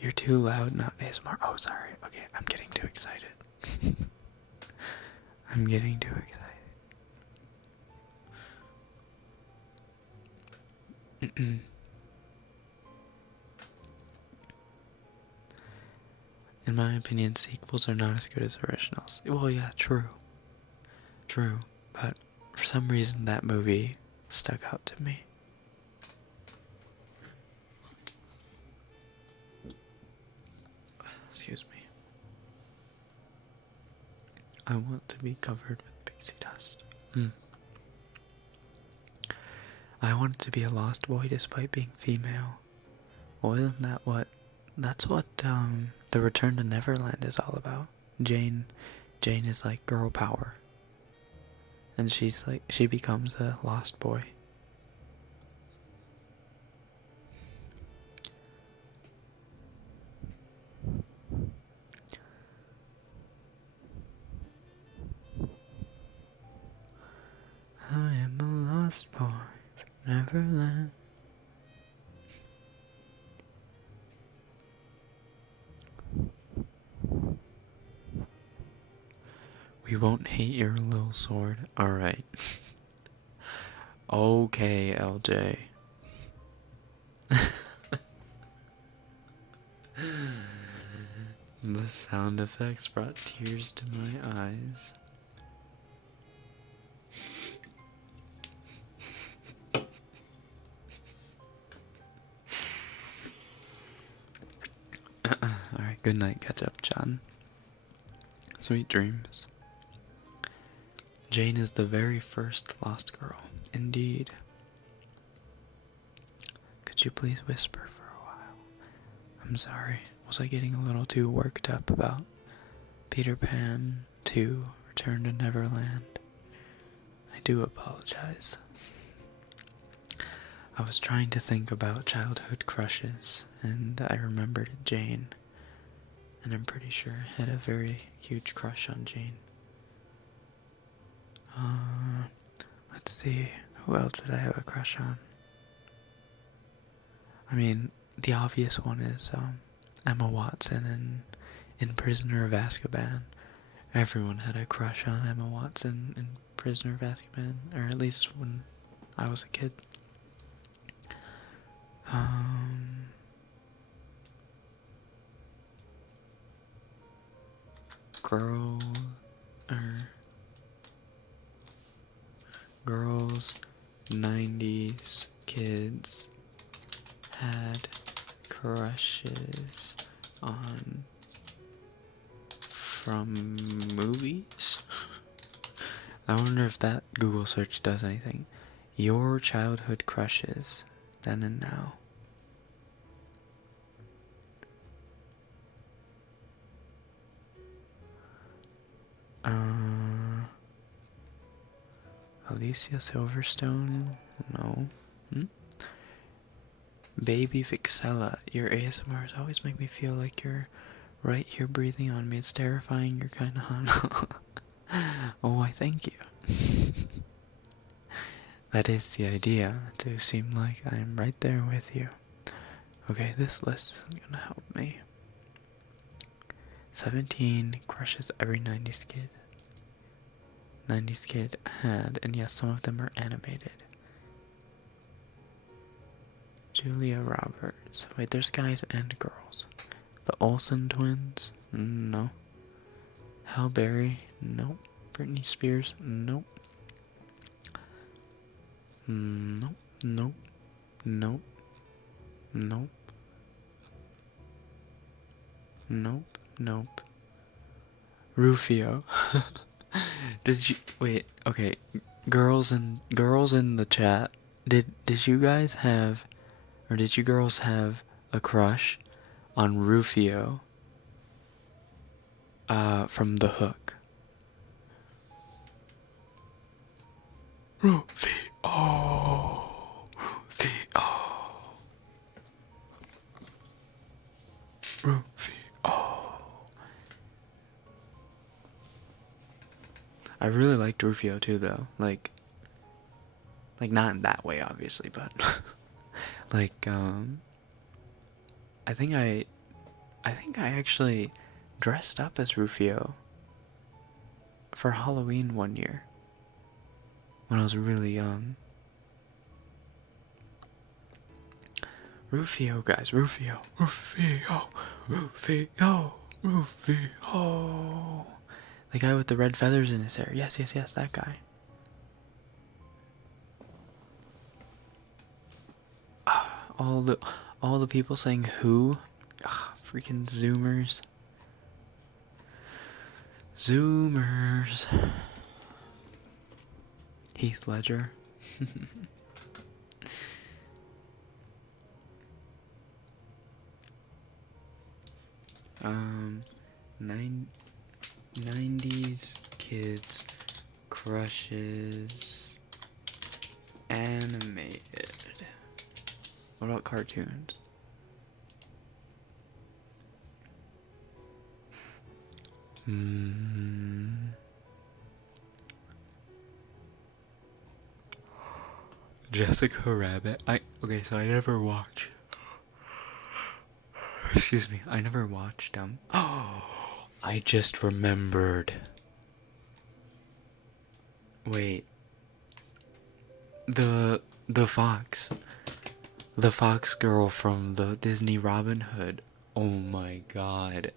You're too loud, not ASMR. Oh, sorry. Okay, I'm getting too excited. I'm getting too excited. In my opinion, sequels are not as good as originals. Well, yeah, true. True. But for some reason, that movie stuck out to me. Excuse me. I want to be covered with pixie dust. I wanted to be a lost boy despite being female. Well, isn't that what... That's what, the Return to Neverland is all about. Jane is like girl power. And she's like, she becomes a lost boy. I am a lost boy from Neverland. We won't hate your little sword. Alright. Okay, LJ. The sound effects brought tears to my eyes. Alright, good night, catch up, John. Sweet dreams. Jane is the very first lost girl. Indeed. Could you please whisper for a while? I'm sorry. Was I getting a little too worked up about Peter Pan 2 Return to Neverland? I do apologize. I was trying to think about childhood crushes, and I remembered Jane. And I'm pretty sure I had a very huge crush on Jane. Let's see, who else did I have a crush on? I mean, the obvious one is Emma Watson in Prisoner of Azkaban. Everyone had a crush on Emma Watson in Prisoner of Azkaban, or at least when I was a kid. Girls, 90s kids had crushes on from movies? I wonder if that Google search does anything. Your childhood crushes, then and now. Alicia Silverstone? No. Baby Vixella, your ASMRs always make me feel like you're right here breathing on me. It's terrifying, you're kinda hot. Oh, I thank you. That is the idea, to seem like I'm right there with you. Okay, this list is gonna help me. 17 crushes every 90s kid. 90s kid had, and yes, some of them are animated. Julia Roberts. Wait, there's guys and girls. The Olsen twins? No. Halle Berry? Nope. Britney Spears? Nope. Nope. Nope. Nope. Nope. Nope. Nope. Rufio. Did you wait? Okay, girls in the chat. Did you guys have, or did you girls have a crush on Rufio? From The Hook. Rufio. Rufio. Rufio. I really liked Rufio too, though. Like not in that way, obviously, but like, I think I actually dressed up as Rufio for Halloween one year when I was really young. Rufio, guys, Rufio. The guy with the red feathers in his hair. Yes, that guy. All the people saying who? Freaking Zoomers. Heath Ledger. Nine, 90s kids crushes animated. What about cartoons? Jessica Rabbit. Okay, so I never watched. Excuse me, I never watched Oh, I just remembered. Wait. The fox. The fox girl from the Disney Robin Hood. Oh my god.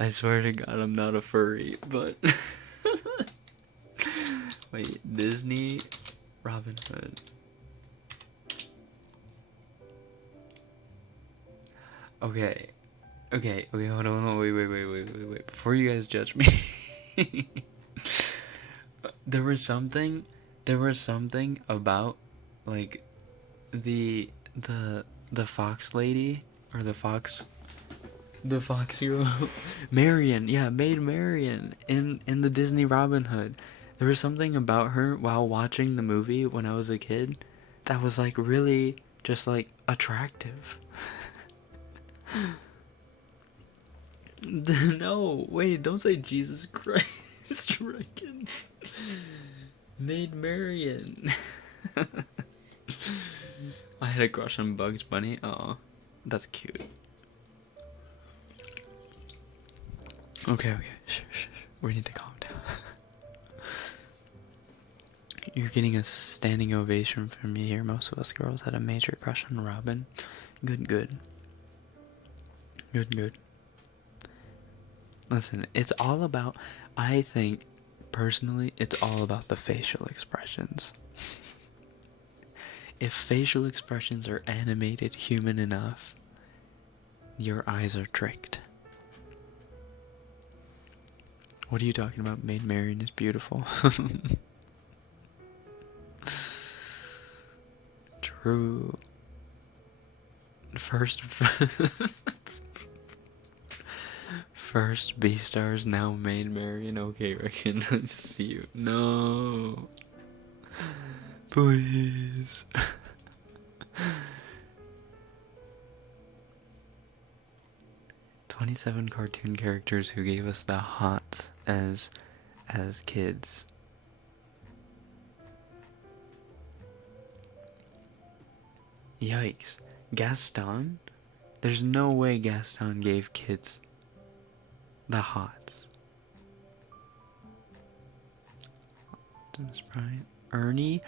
I swear to god I'm not a furry, but wait, Disney Robin Hood. Okay. Okay, hold on, wait. Before you guys judge me. there was something about like the fox lady or the fox hero Marion, yeah, Maid Marion in the Disney Robin Hood. There was something about her while watching the movie when I was a kid that was like really just like attractive. No, wait, don't say Jesus Christ, Rekken. Maid Marian. I had a crush on Bugs Bunny. Oh, that's cute. Okay. Shh. We need to calm down. You're getting a standing ovation from me here. Most of us girls had a major crush on Robin. Good. Listen, it's all about, I think, personally, it's all about the facial expressions. If facial expressions are animated human enough, your eyes are tricked. What are you talking about? Maid Marian is beautiful. True. First B-stars, now Maid Marian. Okay, Rekken, I see you. No. Please. 27 cartoon characters who gave us the hots as kids. Yikes. Gaston? There's no way Gaston gave kids the hots. Ernie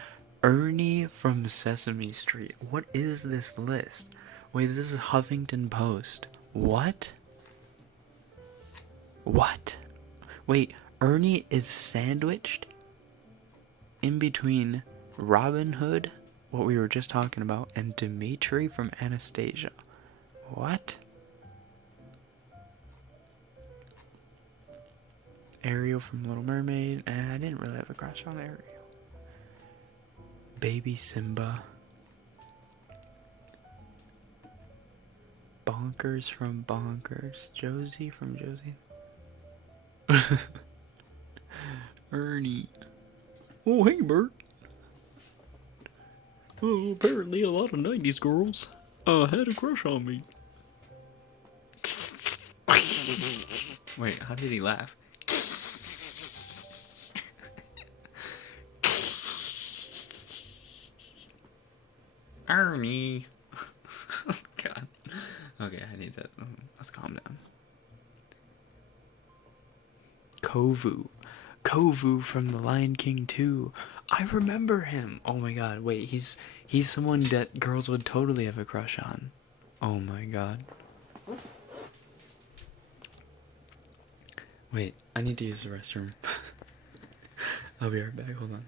from Sesame Street. What is this list? Wait, this is Huffington Post. What? Wait, Ernie is sandwiched in between Robin Hood, what we were just talking about, and Dimitri from Anastasia. What? Ariel from Little Mermaid. I didn't really have a crush on Ariel. Baby Simba. Bonkers from Bonkers. Josie from Josie. Ernie. Oh, hey, Bert. Oh, apparently a lot of 90s girls had a crush on me. Wait, how did he laugh? Ernie. God. Okay, I need to. Let's calm down. Kovu from The Lion King 2. I remember him. Oh my god, wait, he's someone that girls would totally have a crush on. Oh my god. Wait, I need to use the restroom. I'll be right back, hold on.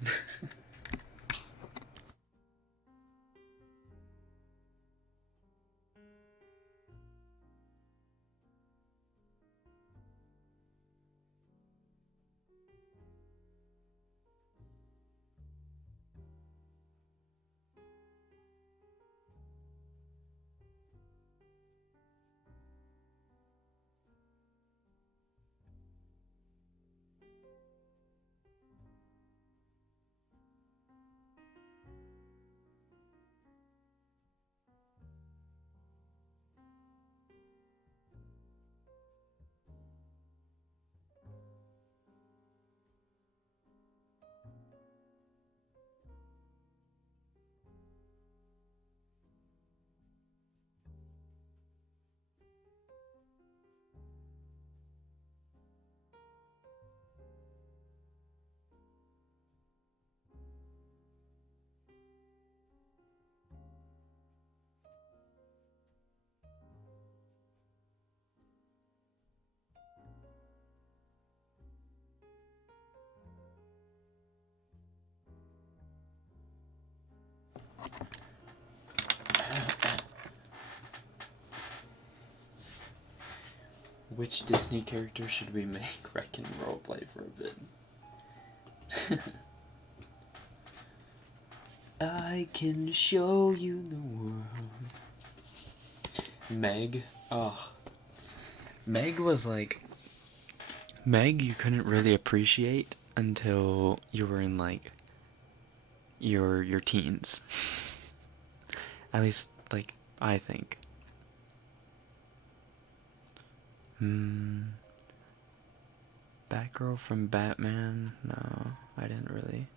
Which Disney character should we make Rekken roleplay for a bit? I can show you the world. Meg? Oh. Meg was like... Meg you couldn't really appreciate until you were in like your teens. At least, like, I think. Batgirl from Batman? No, I didn't really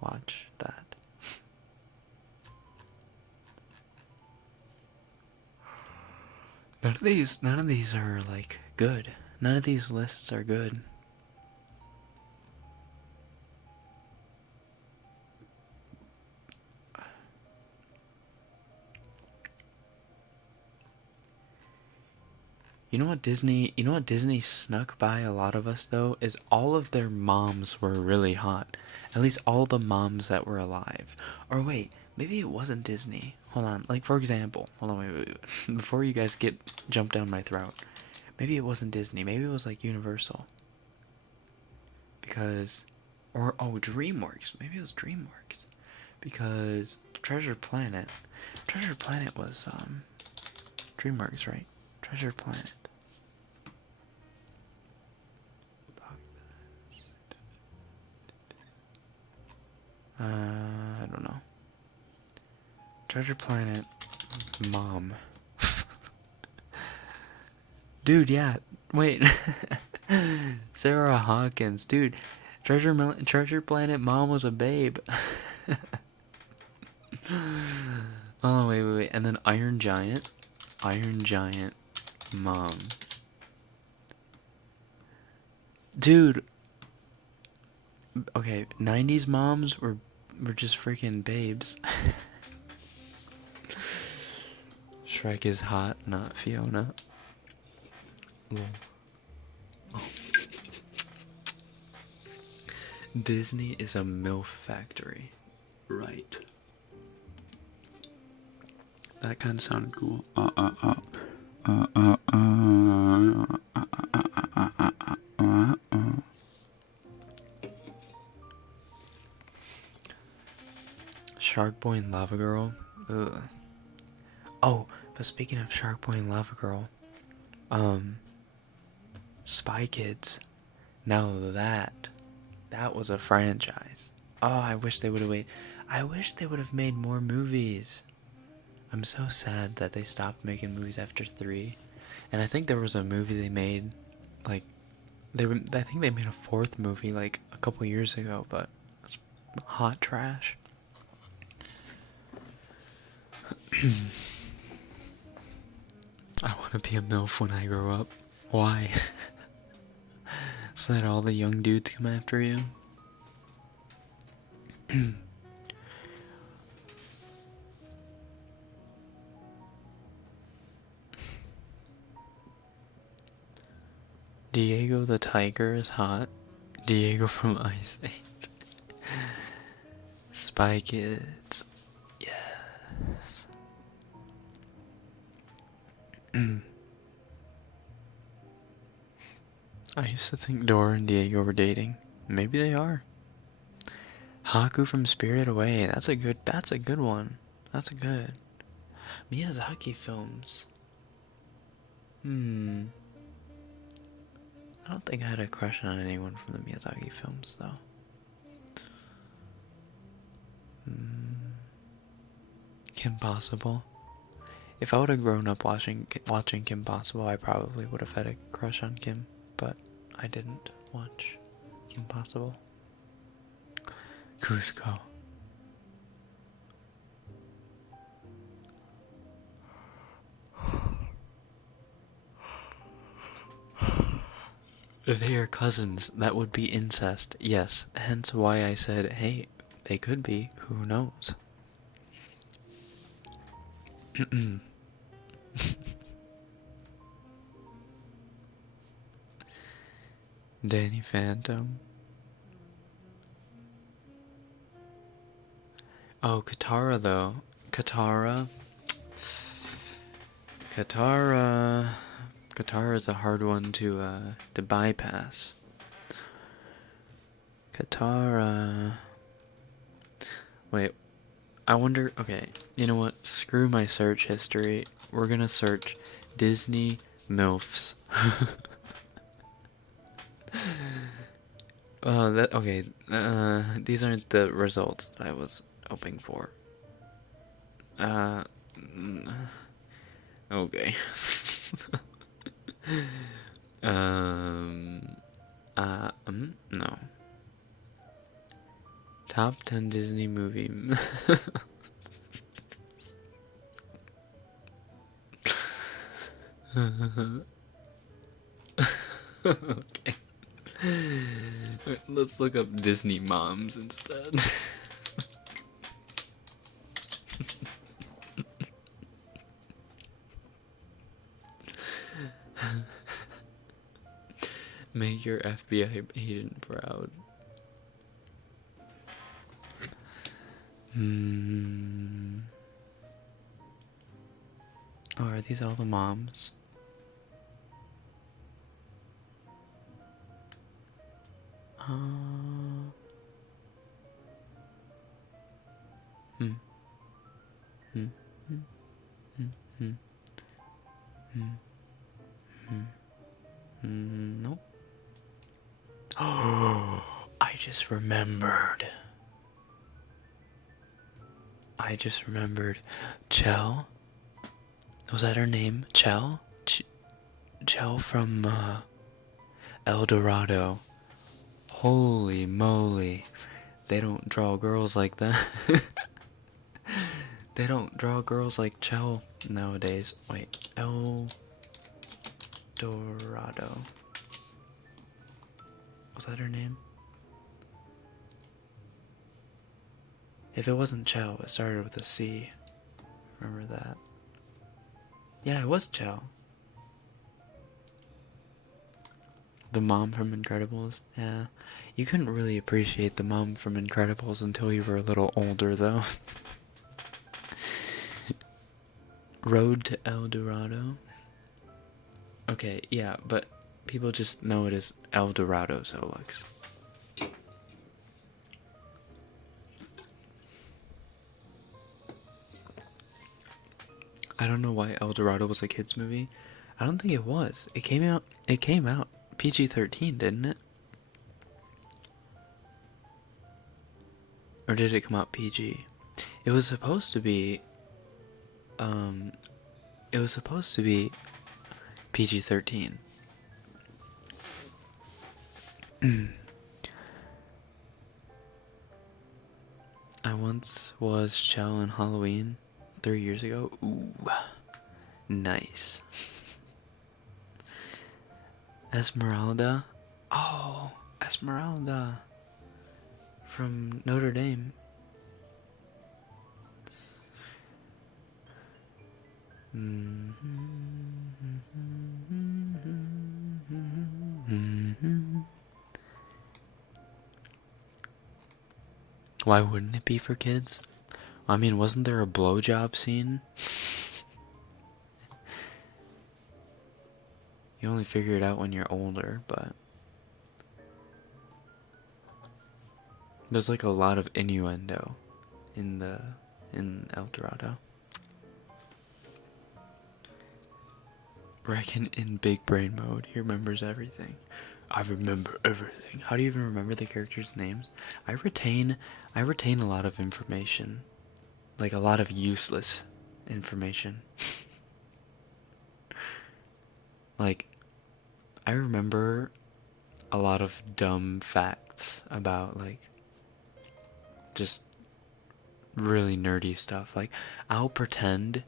watch that. None of these are like good. None of these lists are good. You know what Disney snuck by a lot of us though is all of their moms were really hot. At least all the moms that were alive. Or wait, maybe it wasn't Disney. Hold on. Like for example, hold on wait. Before you guys get jumped down my throat. Maybe it wasn't Disney. Maybe it was like Universal. Because DreamWorks. Maybe it was DreamWorks. Because Treasure Planet was DreamWorks, right? Treasure Planet. I don't know. Treasure Planet mom. Dude, yeah. Wait. Sarah Hawkins. Dude, Treasure Planet mom was a babe. Oh, wait. And then Iron Giant mom. Dude. Okay, 90s moms were just freaking babes. Shrek is hot, not Fiona. Disney is a MILF factory. Right. That kind of sounded cool. Shark Boy and Lava Girl. Ugh. Oh, but speaking of Shark Boy and Lava Girl, Spy Kids. Now that was a franchise. Oh, I wish they would have waited. I wish they would have made more movies. I'm so sad that they stopped making movies after 3. And I think there was a movie they made, like, I think they made a 4th movie, like, a couple years ago, but it's hot trash. I want to be a MILF when I grow up. Why? So that all the young dudes come after you? Diego the Tiger is hot. Diego from Ice Age. Spy Kids. Yes. I used to think Dora and Diego were dating. Maybe they are. Haku from Spirited Away. That's a good one. That's good. Miyazaki films. I don't think I had a crush on anyone from the Miyazaki films, though. Kim Possible. If I would have grown up watching Kim Possible, I probably would have had a crush on Kim, but I didn't watch Kim Possible. Cusco. They are cousins. That would be incest. Yes. Hence why I said, hey, they could be. Who knows? Danny Phantom. Oh, Katara though. Katara. Qatar is a hard one to bypass. Qatar, wait, I wonder, okay, you know what, screw my search history, we're gonna search Disney MILFs. Okay, these aren't the results that I was hoping for. Okay. No. Top 10 Disney movie. Okay. Let's look up Disney moms instead. Make your FBI agent proud. Oh, are these all the moms? Nope. Oh, I just remembered. Chell? Was that her name? Chell? Chell from El Dorado. Holy moly. They don't draw girls like that. They don't draw girls like Chell nowadays. Wait, El Dorado. Was that her name? If it wasn't Chell, it started with a C. Remember that? Yeah, it was Chell. The mom from Incredibles? Yeah. You couldn't really appreciate the mom from Incredibles until you were a little older, though. Road to El Dorado? Okay, yeah, but people just know it as El Dorado Solux. I don't know why El Dorado was a kids movie. I don't think it was. It came out PG-13, didn't it? Or did it come out PG? It was supposed to be PG-13. I once was Chell in Halloween 3 years ago. Ooh, nice. Esmeralda. Oh, Esmeralda from Notre Dame. Why wouldn't it be for kids? I mean, wasn't there a blowjob scene? You only figure it out when you're older, but there's like a lot of innuendo in El Dorado. Rekken in big brain mode. He remembers everything. I remember everything. How do you even remember the characters' names? I retain a lot of information. Like a lot of useless information. Like, I remember a lot of dumb facts about, like, just really nerdy stuff. Like, I'll pretend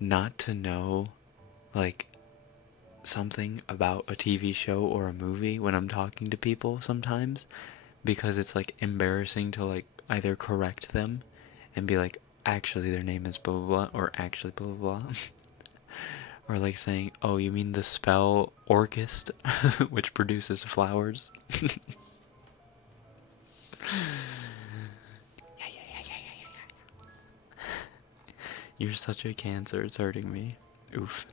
not to know, like, something about a TV show or a movie when I'm talking to people sometimes, because it's, like, embarrassing to, like, either correct them and be like, actually their name is blah blah blah, or actually blah blah blah. Or like saying, oh, you mean the spell orchist, which produces flowers? You're such a Cancer, it's hurting me. Oof.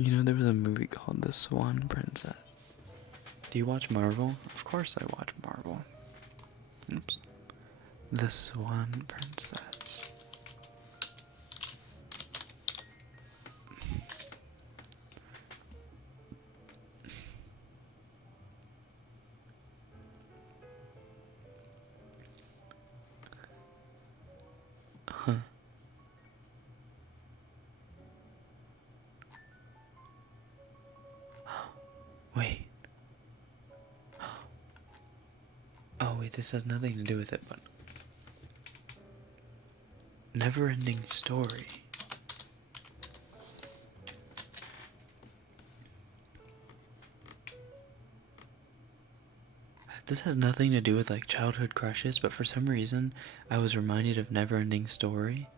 You know, there was a movie called The Swan Princess. Do you watch Marvel? Of course I watch Marvel. Oops. The Swan Princess. Huh. Wait. Oh, wait, this has nothing to do with it, but... Never-ending story. This has nothing to do with, like, childhood crushes, but for some reason, I was reminded of Never-ending Story.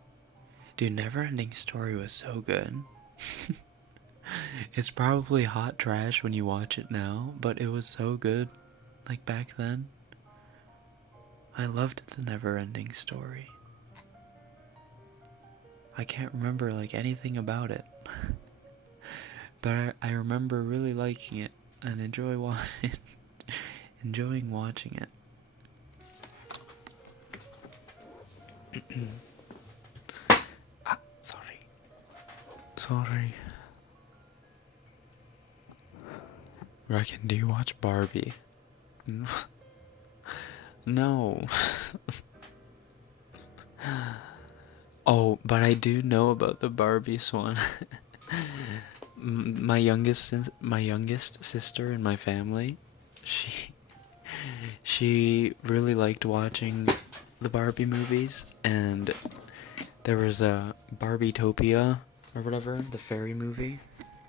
Dude, Never-ending Story was so good. It's probably hot trash when you watch it now, but it was so good, like, back then. I loved the Never-ending Story. I can't remember, like, anything about it. But I remember really liking it and enjoying watching it. Sorry. Rekken, do you watch Barbie? No. Oh, but I do know about the Barbie Swan. my youngest sister in my family, she really liked watching the Barbie movies, and there was a Barbietopia or whatever, the fairy movie,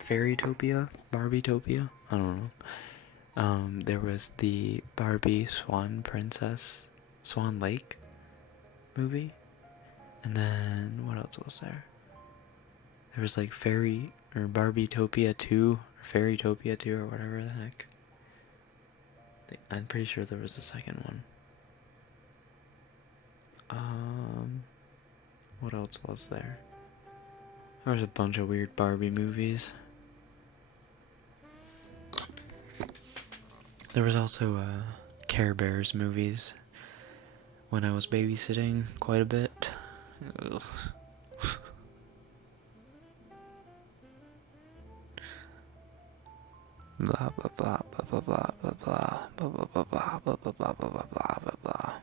Fairytopia, Barbietopia, I don't know. There was the Barbie Swan Princess, Swan Lake movie, and then what else was there? There was like Fairy or Barbietopia 2 or Fairytopia 2 or whatever the heck. I'm pretty sure there was a second one. What else was there? There was a bunch of weird Barbie movies. There was also Care Bears movies when I was babysitting quite a bit. Ugh. Blah blah blah blah blah blah blah blah blah blah blah blah blah blah blah blah blah blah blah.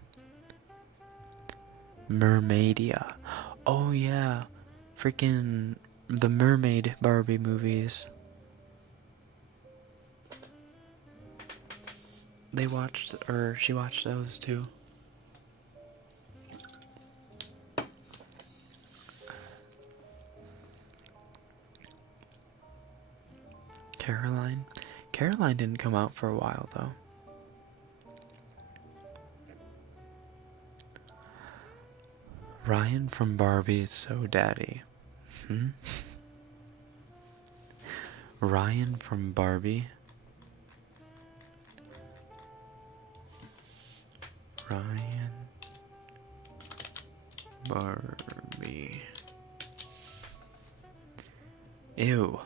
Mermaidia. Oh yeah. Freaking the mermaid Barbie movies. She watched those too. Caroline didn't come out for a while though. Ryan from Barbie is so daddy. Ryan from Barbie. Ryan Barbie. Ew.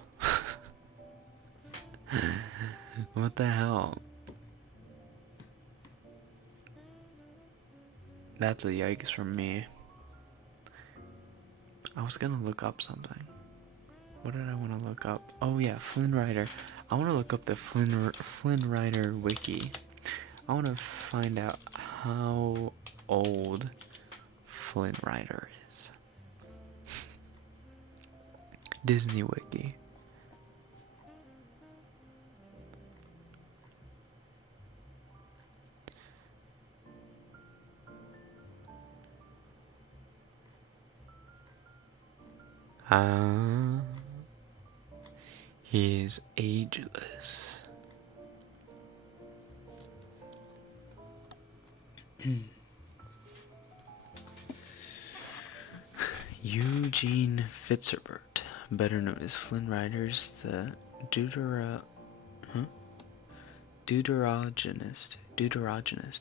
What the hell? That's a yikes from me. I was gonna look up something. What did I want to look up? Oh yeah, Flynn Rider. I want to look up the Flynn Rider wiki. I want to find out how old Flynn Rider is. Disney wiki. He is ageless. Eugene Fitzherbert, better known as Flynn Rider's the deuterogenist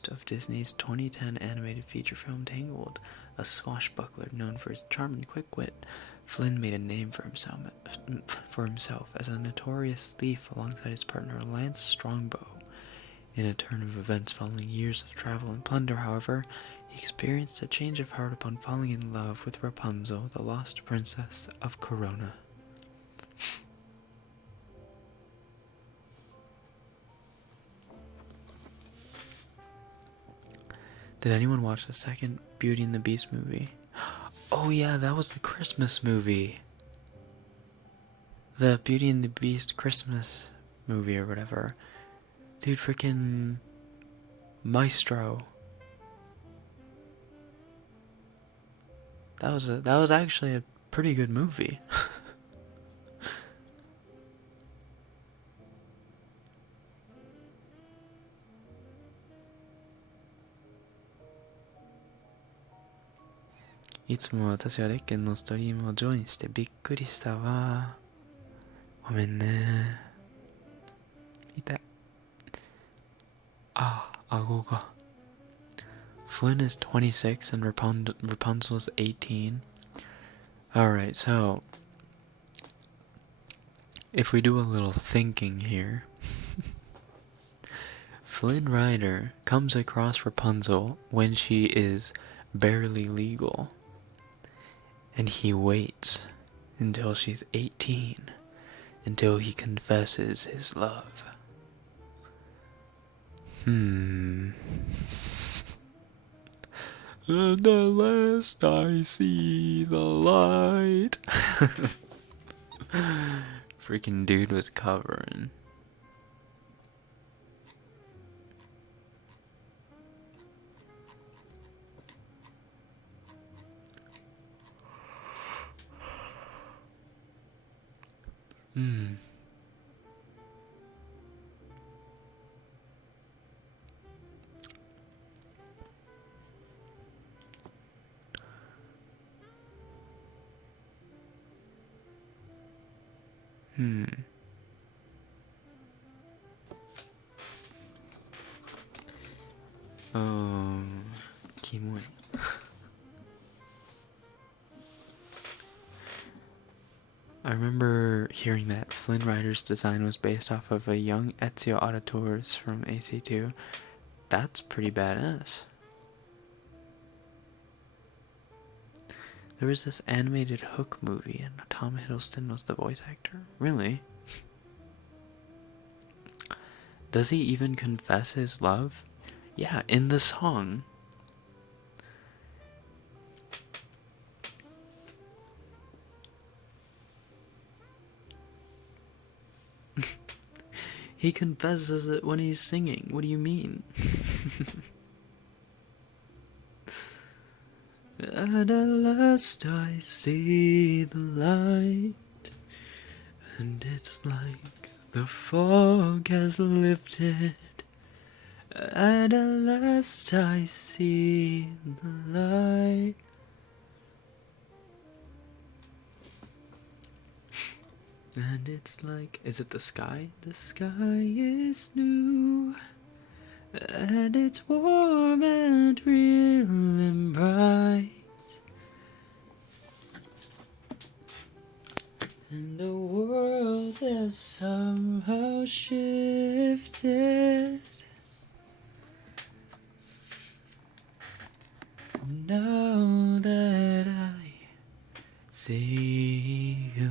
of Disney's 2010 animated feature film Tangled, a swashbuckler known for his charm and quick wit, Flynn made a name for himself as a notorious thief alongside his partner Lance Strongbow. In a turn of events following years of travel and plunder, however, he experienced a change of heart upon falling in love with Rapunzel, the lost princess of Corona. Did anyone watch the second Beauty and the Beast movie? Oh yeah, that was the Christmas movie. The Beauty and the Beast Christmas movie or whatever. Dude, freaking Maestro. That was actually a pretty good movie. いつも私はレッケンのストリームをジョインしてびっくりしたわ。ごめんね。痛い。顎が。Flynn is 26 and Rapunzel is 18. Alright, so if we do a little thinking here, Flynn Rider comes across Rapunzel when she is barely legal, and he waits until she's 18 until he confesses his love. And at last I see the light. Freaking dude was covering.キモい。I remember hearing that Flynn Rider's design was based off of a young Ezio Auditores from AC2. That's pretty badass. There was this animated Hook movie and Tom Hiddleston was the voice actor. Really? Does he even confess his love? Yeah, in the song. He confesses it when he's singing. What do you mean? At last I see the light, and it's like the fog has lifted. At last I see the light. And it's like, is it the sky? The sky is new, and it's warm and real and bright. And the world has somehow shifted. Now that I see you.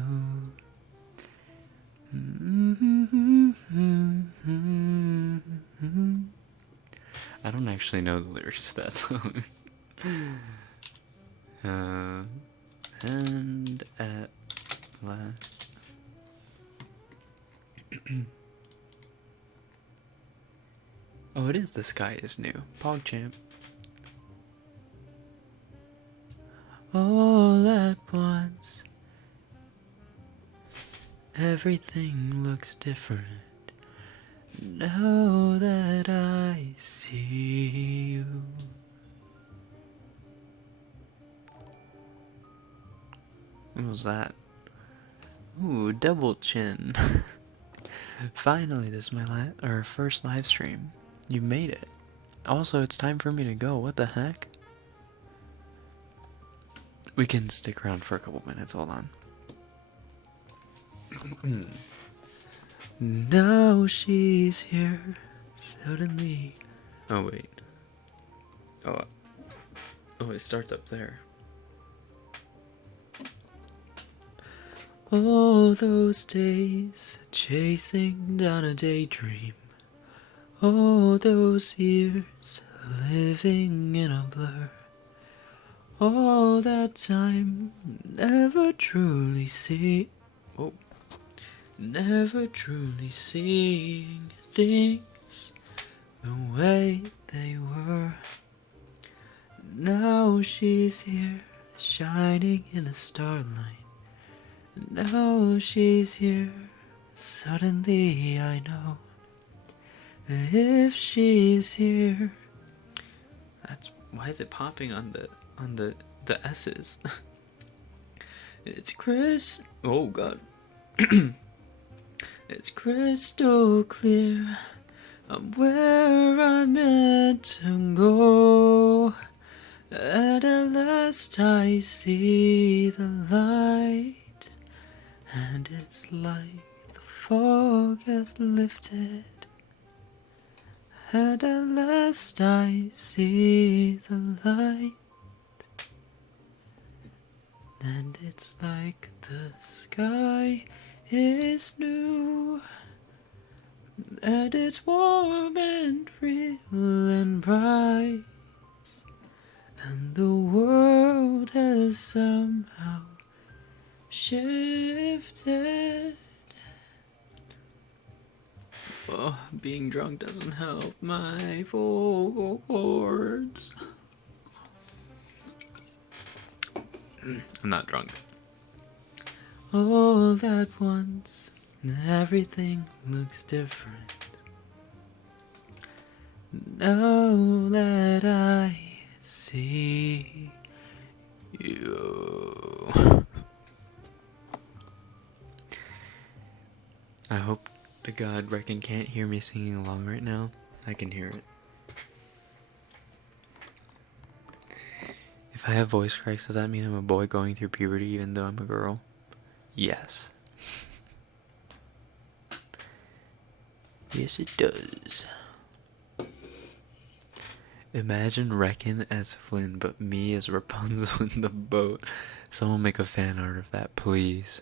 I don't actually know the lyrics to that song. And at last. Oh, it is The Sky Is New. PogChamp. All at once, everything looks different now that I see you. What was that? Ooh, double chin. Finally, this is my first live stream. You made it. Also, it's time for me to go. What the heck? We can stick around for a couple minutes, hold on. Now she's here, suddenly. Oh, wait. Oh, it starts up there. All those days, chasing down a daydream. All those years, living in a blur. All that time, never truly never truly seeing things the way they were. Now she's here, shining in the starlight. Now she's here, suddenly I know. If she's here. Why is it popping on the S's? It's Chris. Oh God. It's crystal clear. I'm where I'm meant to go. And at last I see the light. And it's like the fog has lifted. And at last I see the light. And it's like the sky is new. And it's warm and real and bright. And the world has somehow shifted. Oh, being drunk doesn't help my vocal cords. I'm not drunk. All at once, everything looks different. Now that I see you. I hope to God Rekken can't hear me singing along right now. I can hear it. If I have voice cracks, does that mean I'm a boy going through puberty even though I'm a girl? Yes. Yes, it does. Imagine Rekken as Flynn, but me as Rapunzel in the boat. Someone make a fan art of that, please.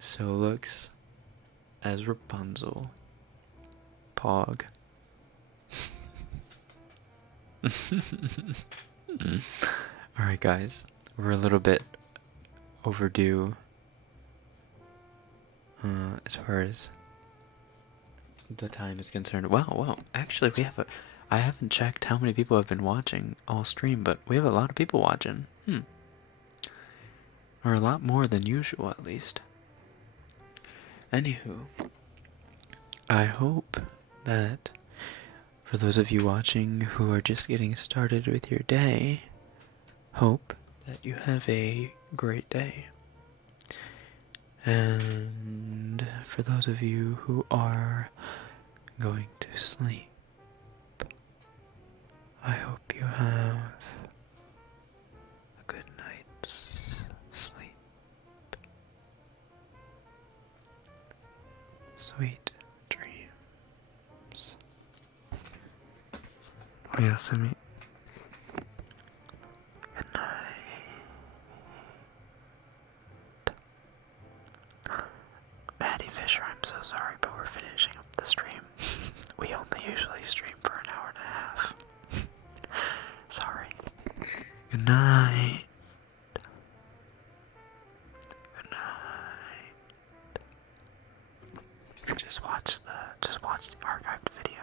Solux as Rapunzel. Pog. Alright guys, we're a little bit overdue as far as the time is concerned. Wow, actually I haven't checked how many people have been watching all stream, but we have a lot of people watching. Or a lot more than usual, at least. Anywho, I hope that for those of you watching who are just getting started with your day, hope that you have a great day. And for those of you who are going to sleep, I hope you have a good night's sleep. Sweet dreams. YuSleep. Good night. Maddie Fisher, I'm so sorry, but we're finishing up the stream. We only usually stream for an hour and a half. Sorry. Good night. Good night. Just watch the archived video.